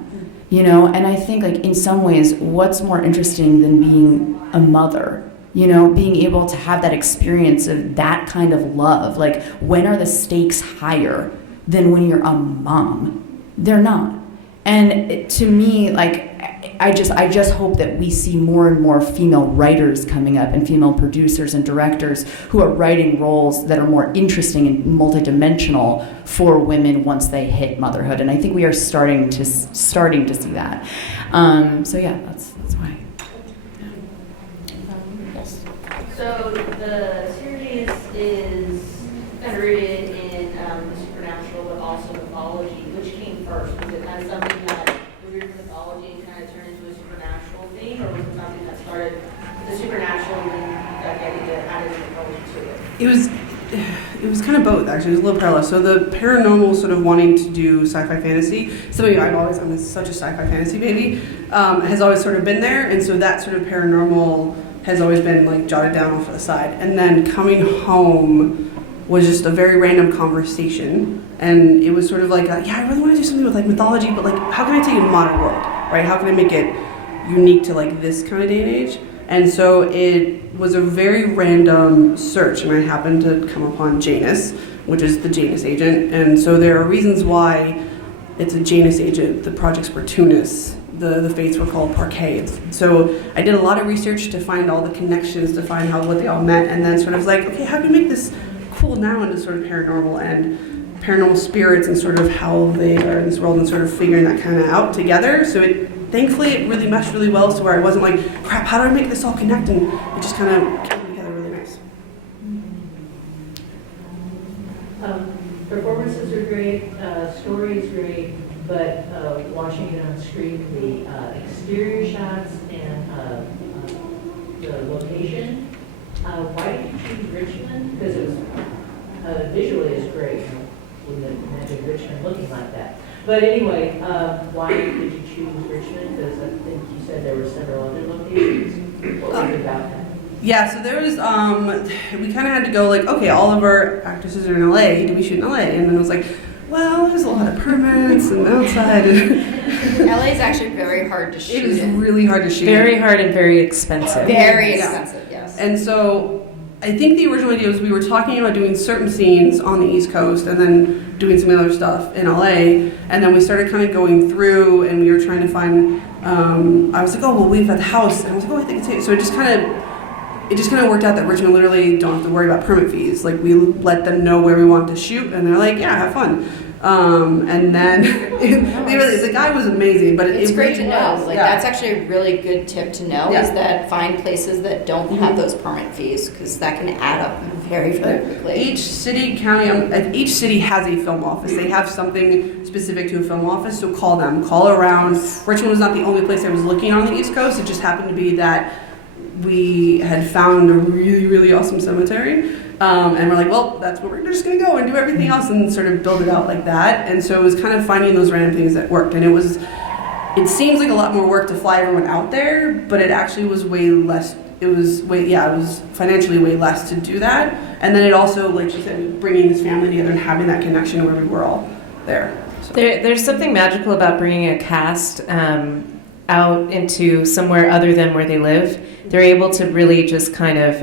And I think like in some ways, what's more interesting than being a mother? Being able to have that experience of that kind of love. Like, when are the stakes higher than when you're a mom? They're not. And to me, like, I just hope that we see more and more female writers coming up, and female producers and directors who are writing roles that are more interesting and multidimensional for women once they hit motherhood. And I think we are starting to see that. So yeah, that's why. Yes. So the series is kind of rooted in the supernatural, but also mythology. Which came first? Was it kind of something that the weird mythology kind of turned into a supernatural theme, or was it something that started with the supernatural and then you got getting to add in mythology to it? It was kind of both, actually. It was a little parallel. So the paranormal, sort of wanting to do sci-fi fantasy. I'm such a sci-fi fantasy baby. Has always sort of been there, and so that sort of paranormal has always been like jotted down off to the side. And then coming home was just a very random conversation, and it was sort of like, I really want to do something with like mythology, but like, how can I take it in the modern world, right? How can I make it unique to like this kind of day and age? And so it was a very random search, and I happened to come upon Janus, which is the Janus agent. And so there are reasons why it's a Janus agent. The projects were Tunis, the fates were called Parquets. So I did a lot of research to find all the connections, to find what they all meant, and then sort of like, okay, how can we make this cool now into sort of paranormal and paranormal spirits, and sort of how they are in this world, and sort of figuring that kind of out together. So thankfully it really meshed really well, so where I wasn't like, crap, how do I make this all connect? And it just kind of came together really nice. Performances are great, story is great, but watching it on screen, the exterior shots and the location, why did you choose Richmond? Because it was visually is great. Wouldn't imagine Richmond looking like that. But anyway, why did you choose Richmond? Because I think you said there were several other locations. What was it about that? Yeah, so there was, we kind of had to go like, okay, all of our actresses are in LA, do we shoot in LA? And then it was like, well, there's a lot of permits and outside. LA is actually very hard to shoot. It was really hard to shoot. Very hard and very expensive. Very expensive, yes. And so I think the original idea was we were talking about doing certain scenes on the East Coast and then doing some other stuff in LA. And then we started kind of going through and we were trying to find, I was like, oh, well, we've had the house. And I was like, oh, I think it's here. So it just kind of, it just kind of worked out that Richmond literally don't have to worry about permit fees. Like, we let them know where we want to shoot, and they're like, yeah, have fun. And then the guy was amazing, but it's great to really know. was. Like, Yeah. that's actually a really good tip to know, is that find places that don't have those permit fees, because that can add up very, very quickly. Each city, county, each city has a film office. They have something specific to a film office, so call them. Call around. Richmond was not the only place I was looking on the East Coast. It just happened to be that we had found a really, really awesome cemetery. And we're like, well, that's where we're just going to go and do everything else and sort of build it out like that. And so it was kind of finding those random things that worked. And it seems like a lot more work to fly everyone out there, but it actually was way less. It was financially way less to do that. And then it also, like you said, bringing this family together and having that connection where we were all there. So. There's something magical about bringing a cast out into somewhere other than where they live. They're able to really just kind of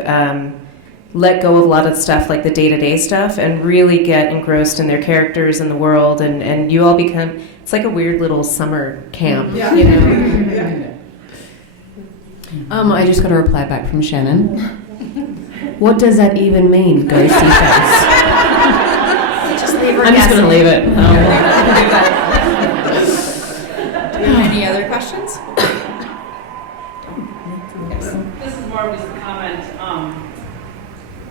let go of a lot of stuff, like the day-to-day stuff, and really get engrossed in their characters and the world, and you all become, it's like a weird little summer camp, yeah. You know? Yeah. I just got a reply back from Shannan. What does that even mean, ghosty face? Just leave her I'm just going to leave it. Do you have any other questions? This is more of just a comment.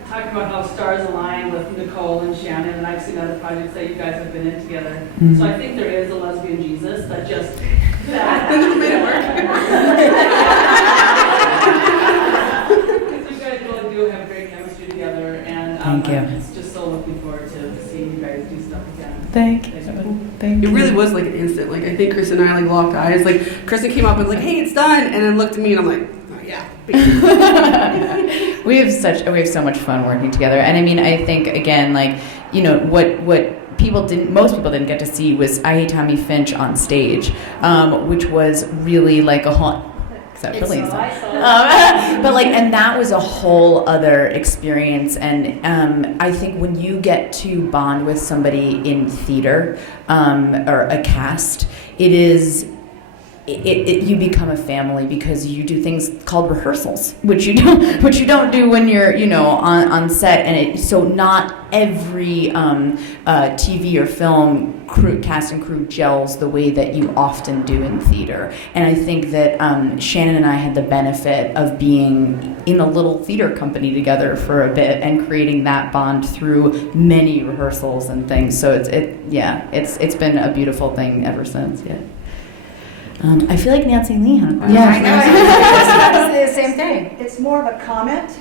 Talking about how stars align with Nicole and Shannan, and I've seen other projects that you guys have been in together. Mm-hmm. So I think there is a lesbian Jesus that just that made it work. Because you guys really do have great chemistry together, and Thank you. It's just so looking forward to seeing you guys do stuff again. Thank you. It really was like an instant. Like, I think Chris and I locked eyes. Like, Kristen came up and like, hey, it's done, and then looked at me and I'm like, oh, yeah. we have so much fun working together. And I mean, I think again, like, you know, what most people didn't get to see was I Hate Tommy Finch on stage, which was really like a haunt. But like, and that was a whole other experience. And I think when you get to bond with somebody in theater or a cast, you become a family because you do things called rehearsals, which you don't do when you're, you know, on set. And so not every TV or film cast and crew gels the way that you often do in theater. And I think that Shannan and I had the benefit of being in a little theater company together for a bit and creating that bond through many rehearsals and things. So it's been a beautiful thing ever since. Yeah. I feel like Nancy Leigh had a question. Yeah, I know. I was the same thing. It's more of a comment.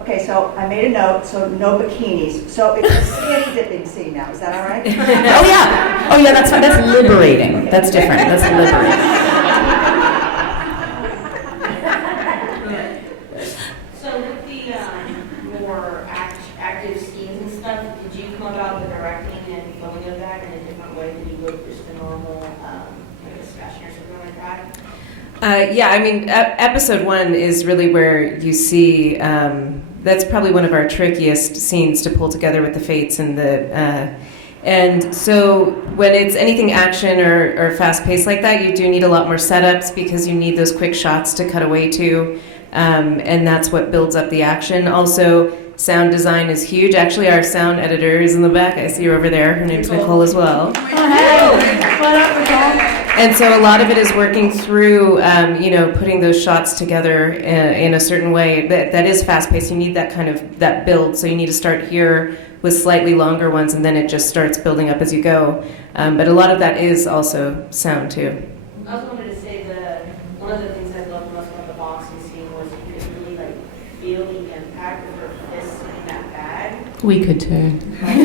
Okay, so I made a note, so no bikinis. So it's a skinny dipping scene now, is that all right? Oh yeah, that's fine. That's liberating. That's different. That's liberating. So with the more active scenes and stuff, did you come about the directing and filming of that in a different way than you would just the normal discussion or something like that? Yeah, I mean, episode 1 is really where you see. That's probably one of our trickiest scenes to pull together with the Fates and so when it's anything action or fast-paced like that, you do need a lot more setups because you need those quick shots to cut away to, and that's what builds up the action. Also, sound design is huge. Actually, our sound editor is in the back. I see her over there. Her name's Nicole as well. Oh, hey. What up, Nicole? And so a lot of it is working through, putting those shots together in a certain way that is fast-paced. You need that build. So you need to start here with slightly longer ones, and then it just starts building up as you go. But a lot of that is also sound too. I also wanted to say that one of the things I loved most about the boxing scene was you could really feel the impact of her fists in that bag. We could too. In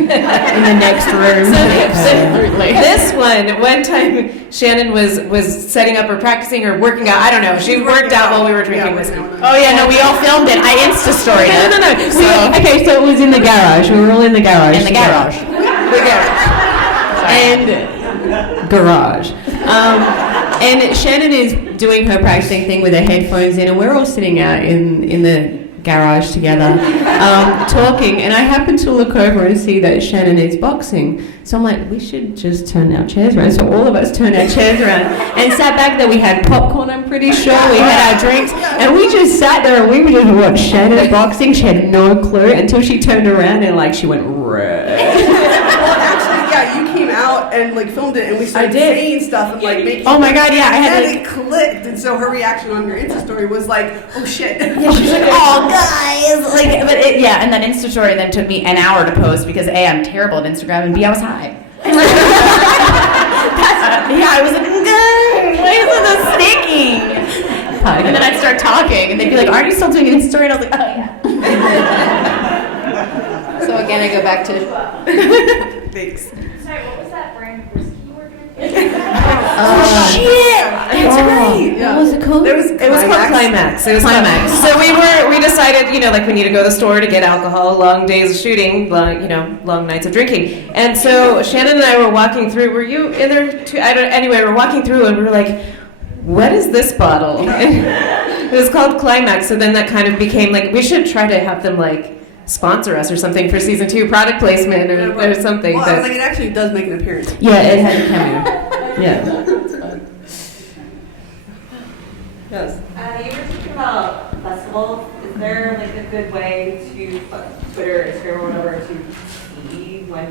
the next room. Absolutely. This one time Shannan was setting up or practicing or working out. I don't know. She worked out while we were drinking whiskey. Oh yeah, no, we all filmed it. I Insta-storied it. No. Okay, so it was in the garage. We were all in the garage. In the garage. And garage. And Shannan is doing her practicing thing with her headphones in, and we're all sitting out in the garage together, talking, and I happened to look over and see that Shannan is boxing. So I'm like, we should just turn our chairs around. So all of us turned our chairs around and sat back there. We had popcorn, I'm pretty sure. We had our drinks, and we just sat there and we would just watch Shannan boxing. She had no clue until she turned around and like she went red. You came out and like filmed it, and we started saying stuff and like making. Oh my god, yeah! I had it clicked, and so her reaction on your Insta story was like, "Oh shit!" Yeah, she's like, "Oh guys!" Like, but and then Insta story then took me an hour to post because A, I'm terrible at Instagram, and B, I was high. I was like, why isn't this sticking? And then I'd start talking, and they'd be like, "Aren't you still doing an Insta story?" And I was like, "Oh yeah." So again, I go back to. Thanks. Sorry, what was that brand of whiskey you were doing? Shit! That's right. What was it called? It was called Climax. It was Climax. So we decided, like we need to go to the store to get alcohol, long days of shooting, long nights of drinking. And so Shannan and I were walking through. Were you in there too? Anyway, we're walking through and we were like, what is this bottle? It was called Climax. So then that kind of became like, we should try to have them like sponsor us or something for season 2, product placement or something. Well, I was like, it actually does make an appearance. Yeah, it had a cameo. Yeah. Yes. You were talking about festivals. Is there like a good way to Twitter, Instagram, or whatever to see when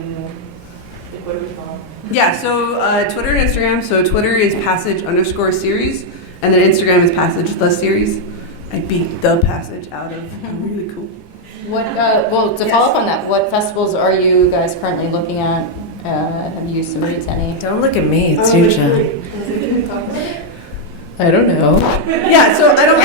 what do we call it? Yeah, so Twitter and Instagram. So Twitter is passage_series, and then Instagram is passage the series. I beat the passage out of really cool. What? Well, to follow up on that, what festivals are you guys currently looking at? Have you submitted to any? Don't look at me, it's you, Jen. I don't know. Yeah, so I don't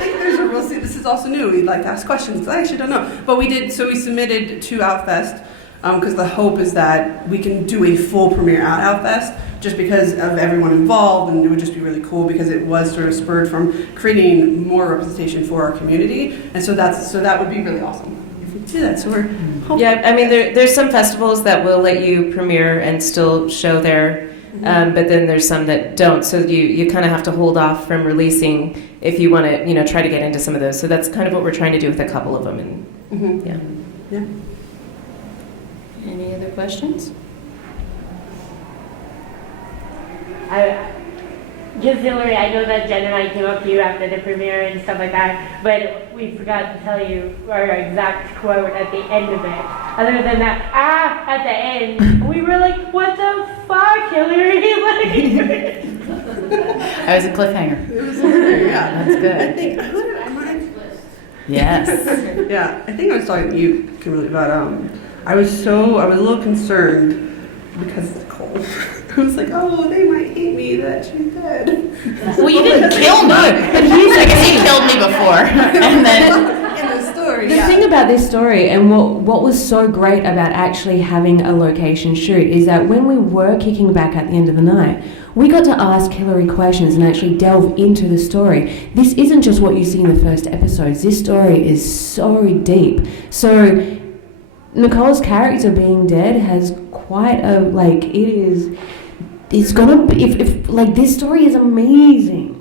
think there's a real. This is also new. We'd like to ask questions because I actually don't know. But we did. So we submitted to Outfest because the hope is that we can do a full premiere at Outfest, just because of everyone involved, and it would just be really cool because it was sort of spurred from creating more representation for our community, and so that would be really awesome if we do that. So we're hoping. Yeah, I mean there's some festivals that will let you premiere and still show there. But then there's some that don't, so you kind of have to hold off from releasing if you want to, try to get into some of those. So that's kind of what we're trying to do with a couple of them, and yeah. Any other questions? Just Hillary, I know that Jen and I came up to you after the premiere and stuff like that, but we forgot to tell you our exact quote at the end of it. Other than that, at the end, we were like, what the fuck, Hillary? I was a cliffhanger. It was yeah, that's good. I think Yes. Yeah, I think I was talking to you, Kimberly, but I was a little concerned because of Nicole. I was like, oh, they might hate me that she's dead. Well, you didn't kill me. But I guess he killed me before. And then in the story. The thing about this story, and what was so great about actually having a location shoot, is that when we were kicking back at the end of the night, we got to ask Hillary questions and actually delve into the story. This isn't just what you see in the first episodes. This story is so deep. So Nicole's character being dead has quite a, it's gonna be, if this story is amazing.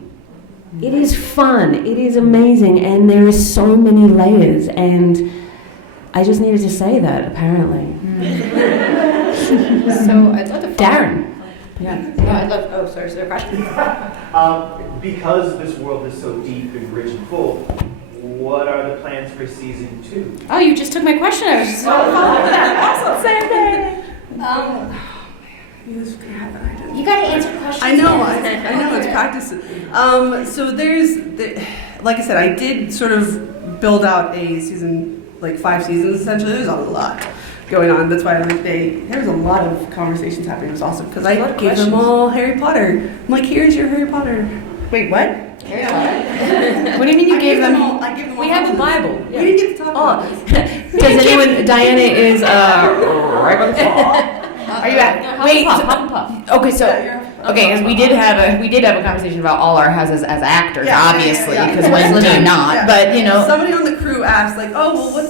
It is fun, it is amazing, and there is so many layers, and I just needed to say that, apparently. So I'd love to. Darren. Yeah. No, I'd love. Oh, sorry. Is there a question? Because this world is so deep and rich and full, what are the plans for season 2? Oh, you just took my question. I was just following up with that. Awesome. Same thing. You gotta answer questions. I know it's practice. So like I said, I did sort of build out a season, 5 seasons essentially. There's a lot going on. That's why there's a lot of conversations happening. It was awesome because I gave them all Harry Potter. I'm like, here's your Harry Potter. Wait, what? Harry Potter? What do you mean you gave them? I gave them all. We have the Bible. We didn't get to talk about this. Does anyone? Diana is Are you at? Wait. Hufflepuff. Okay, so because we did have a conversation about all our houses as actors, obviously, because women do not. Yeah. But somebody on the crew asked,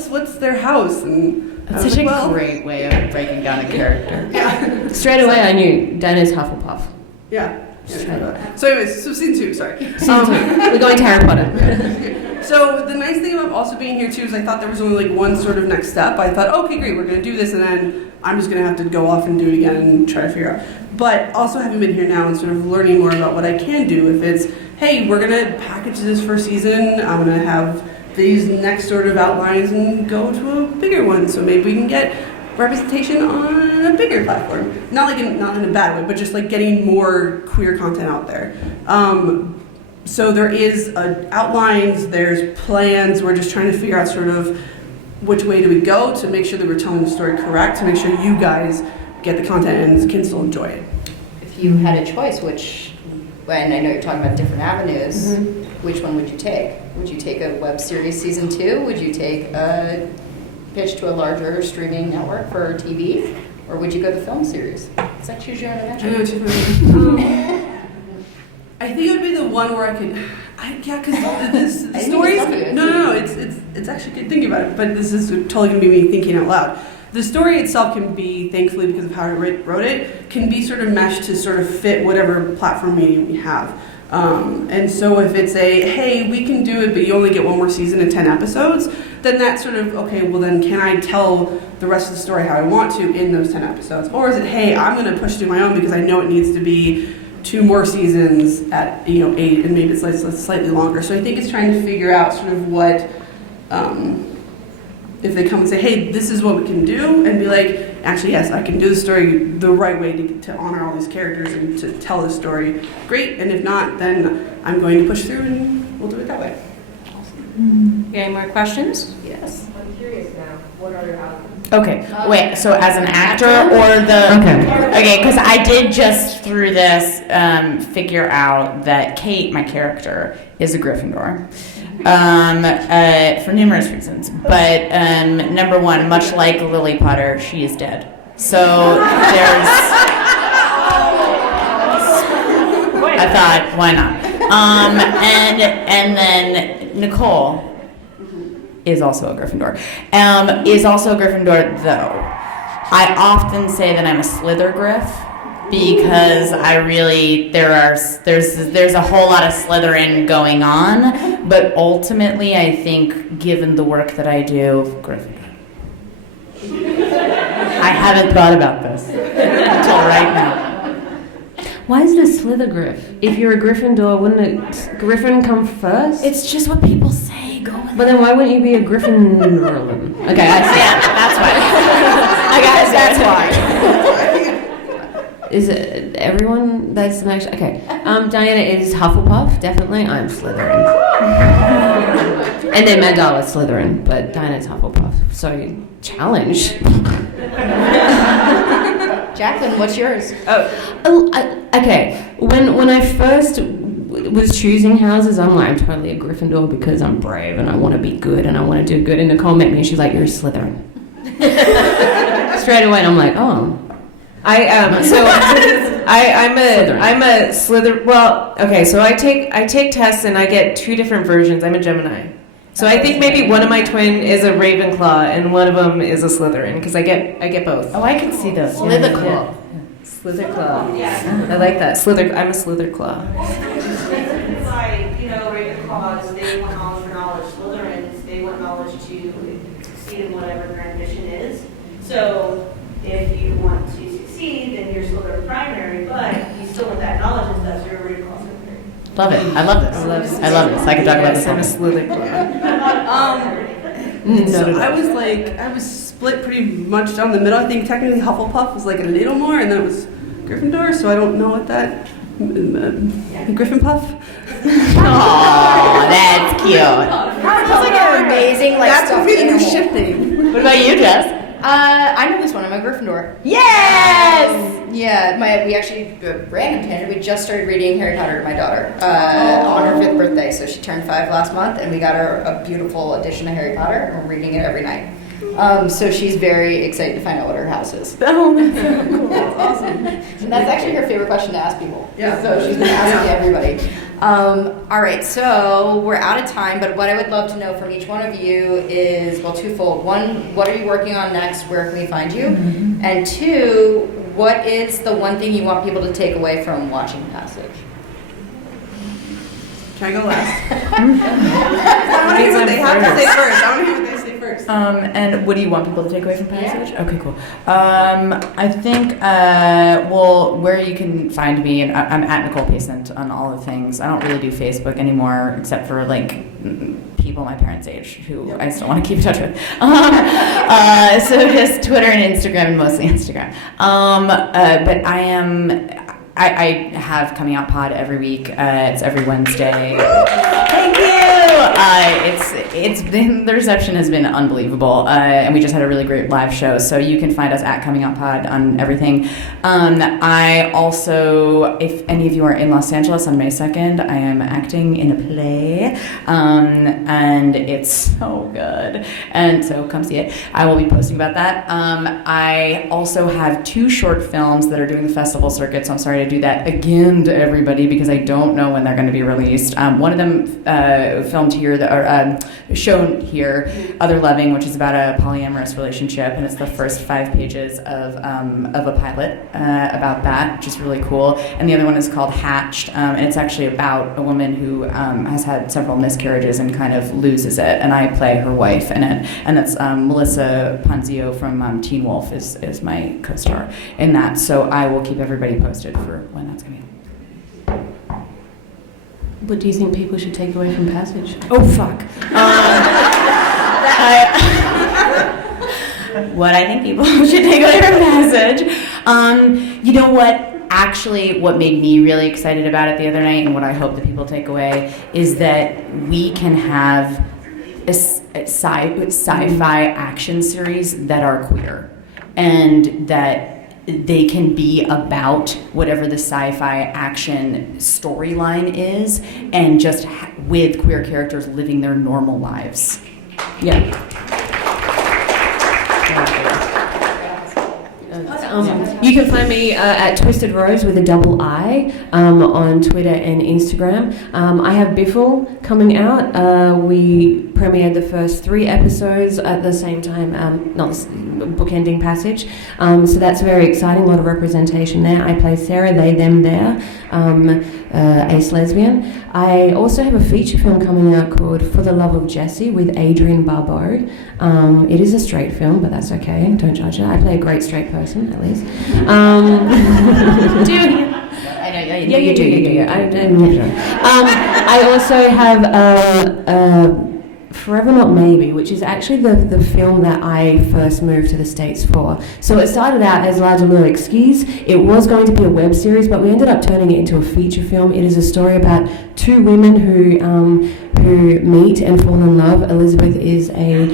what's their house? And that's such a great way of breaking down a character. Yeah. Straight away, I knew Diana's Hufflepuff. Yeah. So anyways, so season 2, sorry. Season 2. We're going to Harry Potter. So the nice thing about also being here too is I thought there was only like one sort of next step. I thought, okay, great, we're gonna do this, and then I'm just gonna have to go off and do it again and try to figure out. But also having been here now and sort of learning more about what I can do, if it's, hey, we're gonna package this for a season, I'm gonna have these next sort of outlines and go to a bigger one, so maybe we can get representation on a bigger platform. Not in a bad way, but just like getting more queer content out there. So there is outlines, there's plans, we're just trying to figure out sort of which way do we go to make sure that we're telling the story correct, to make sure you guys get the content and can still enjoy it. If you had a choice, and I know you're talking about different avenues, which one would you take? Would you take a web series season 2? Would you take a pitch to a larger streaming network for TV? Or would you go the film series? It's like choose your own adventure. I know what you mean. I think it would be the one where because the stories. No. It's actually good thinking about it, but this is totally gonna be me thinking out loud. The story itself can be, thankfully, because of how I wrote it, can be sort of meshed to sort of fit whatever platform medium we have. And so if it's hey, we can do it, but you only get one more season and 10 episodes, then that's sort of, okay, well then can I tell the rest of the story how I want to in those 10 episodes? Or is it, hey, I'm gonna push through my own because I know it needs to be 2 more seasons at 8, and maybe it's slightly longer. So I think it's trying to figure out sort of what, if they come and say, hey, this is what we can do, and be like, actually, yes, I can do the story the right way to honor all these characters and to tell the story, great. And if not, then I'm going to push through and we'll do it that way. Awesome. Any more questions? Yes. I'm curious now, what are your outcomes? Okay, wait, so as an actor or the... Okay, because I did just through this figure out that Kate, my character, is a Gryffindor. For numerous reasons. But number one, much like Lily Potter, she is dead. So there's... I thought, why not? And then Nicole is also a Gryffindor. Is also a Gryffindor, though. I often say that I'm a Slithergriff because I really there's a whole lot of Slytherin going on, but ultimately I think, given the work that I do, Gryffindor. I haven't thought about this until right now. Why is it a Slithergriff? If you're a Gryffindor, wouldn't it Griffin come first? It's just what people say. But then why wouldn't you be a Gryffindor? Okay, that's why. I guess that's why. Is it everyone that's next? Okay. Diana is Hufflepuff, definitely. I'm Slytherin. And then Mandahla Slytherin, but Diana's Hufflepuff. So, challenge. Jacqueline, what's yours? Okay. When I first was choosing houses, I'm like, I'm totally a Gryffindor because I'm brave and I want to be good and I want to do good. And Nicole met me and she's like, you're a Slytherin. Straight away, and I'm like, oh. I'm a Slither. Well, okay, so I take tests and I get 2 different versions. I'm a Gemini, so I think maybe one of my twin is a Ravenclaw and one of them is a Slytherin because I get both. Oh, I can see those. Slitherclaw. Yeah. Slitherclaw. Yeah. I like that. I'm a Slitherclaw. Like, Ravenclaws, they want knowledge for knowledge. Slytherins, they want knowledge to succeed in whatever their ambition is. So if you want to succeed, then you're Slytherin primary, but you still want that knowledge and stuff, so you're a Ravenclaw secondary. Love it. I love this. I love this. I could talk about this. I'm a Slitherclaw. So I was split pretty much down the middle. I think technically Hufflepuff was like a little more, and then it was Gryffindor, so I don't know what that... Griffin Puff? Aww, that's cute. Sounds like an amazing, that's stuffed a new animal. shifting. What about you, Jess? I know this one. I'm a Gryffindor. Yes! Yeah, we actually, random tangent, we just started reading Harry Potter to my daughter on her 5th birthday. So she turned 5 last month, and we got her a beautiful edition of Harry Potter, and we're reading it every night. So she's very excited to find out what her house is. Oh, that's so cool. That's awesome. And that's actually her favorite question to ask people. Yeah. So she's been asking everybody. All right, so we're out of time, but what I would love to know from each one of you is, well, twofold. One, what are you working on next? Where can we find you? Mm-hmm. And 2, what is the one thing you want people to take away from watching Passage? Can I go last? I want to hear what they have to say first. I want to hear what they say first. And what do you want people to take away from Passage? Okay, cool. I think, well, where you can find me, and I'm at Nicole Pacent on all the things. I don't really do Facebook anymore, except for like people my parents' age who I still want to keep in touch with. So just Twitter and Instagram, and mostly Instagram. But I have Coming Out Pod every week. It's every Wednesday. Thank you. It's been, the reception has been unbelievable, and we just had a really great live show. So you can find us at Coming Out Pod on everything. I also, if any of you are in Los Angeles on May 2nd, I am acting in a play, and it's so good. And so come see it. I will be posting about that. I also have 2 short films that are doing the festival circuit. So I'm sorry to do that again to everybody because I don't know when they're going to be released. One of them filmed here, or shown here, Other Loving, which is about a polyamorous relationship, and it's the first 5 pages of a pilot about that, which is really cool. And the other one is called Hatched, and it's actually about a woman who has had several miscarriages and kind of loses it, and I play her wife in it. And that's Melissa Ponzio from Teen Wolf is my co-star in that. So I will keep everybody posted for when that's going to be. What do you think people should take away from Passage? Oh, fuck. What I think people should take away from Passage. You know what? Actually, what made me really excited about it the other night, and what I hope that people take away, is that we can have a sci-fi action series that are queer, and that they can be about whatever the sci-fi action storyline is, and just with queer characters living their normal lives. Yeah. You can find me at Twisted Rose with a double I on Twitter and Instagram. I have Biffle coming out. We premiered the first 3 episodes at the same time, not bookending Passage. So that's very exciting, a lot of representation there. I play Sarah, they, them, there, ace lesbian. I also have a feature film coming out called For the Love of Jessie with Adrian Barbeau. It is a straight film, but that's okay, don't judge it. I play a great straight person, at least. Do you? You do. I also have Forever Not Maybe, which is actually the film that I first moved to the States for. So it started out as Large Little Excuse. It was going to be a web series, but we ended up turning it into a feature film. It is a story about 2 women who meet and fall in love. Elizabeth is a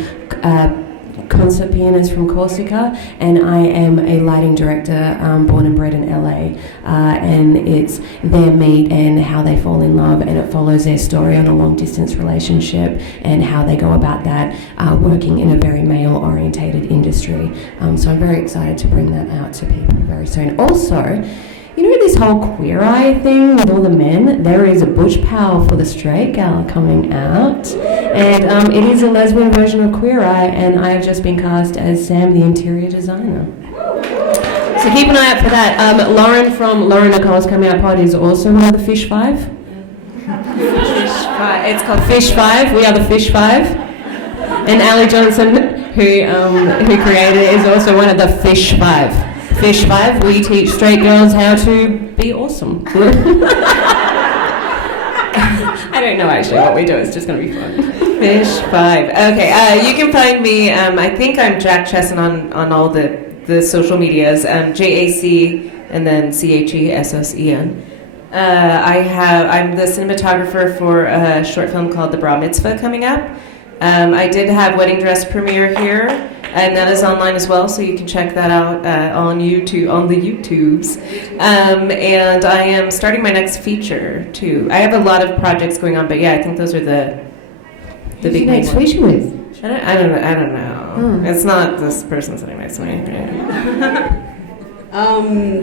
concert pianist from Corsica, and I am a lighting director born and bred in LA, and it's their meet and how they fall in love, and it follows their story on a long distance relationship and how they go about that, working in a very male orientated industry. So I'm very excited to bring that out to people very soon. Also, you know this whole Queer Eye thing with all the men? There is a Butch Powell for the Straight Gal coming out, and it is a lesbian version of Queer Eye, and I have just been cast as Sam, the interior designer. So keep an eye out for that. Lauren from Lauren Nicole's Coming Out Pod is also one of the Fish Five. It's called Fish Five. We are the Fish Five. And Ali Johnson, who created it, is also one of the Fish Five. Fish Five, we teach straight girls how to be awesome. I don't know actually what we do, it's just going to be fun. Fish Five. Okay, you can find me, I think I'm Jack Chesson on all the social medias, JAC and then CHESSEN. I'm the cinematographer for a short film called The Bra Mitzvah coming up. I did have Wedding Dress premiere here, and that is online as well, so you can check that out on YouTube, on the YouTubes. And I am starting my next feature too. I have a lot of projects going on, but yeah, I think those are the big next feature with? I don't know. It's not this person sitting next to me.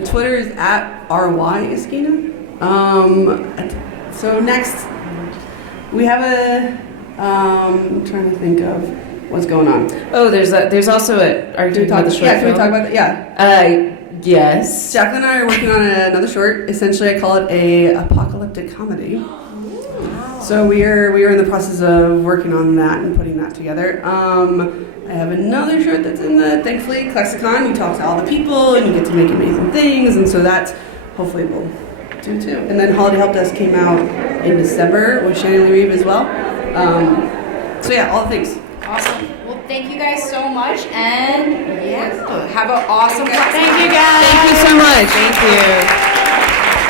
Twitter is at RY Esquina. So next, we have I'm trying to think of what's going on. Oh, there's also are you talking about the short film? Can we talk about that? Yeah. Yes. Jacqueline and I are working on another short. Essentially, I call it a apocalyptic comedy. So we are in the process of working on that and putting that together. I have another shirt that's in the, thankfully, ClexaCon. We talk to all the people and you get to make amazing things, and so that's hopefully we'll do too. And then Holiday Help Desk came out in December with Shannan and Reeve as well. So yeah, all the things. Awesome. Well, thank you guys so much, and yeah, have an awesome. Thank you guys. Thank you so much. Thank you.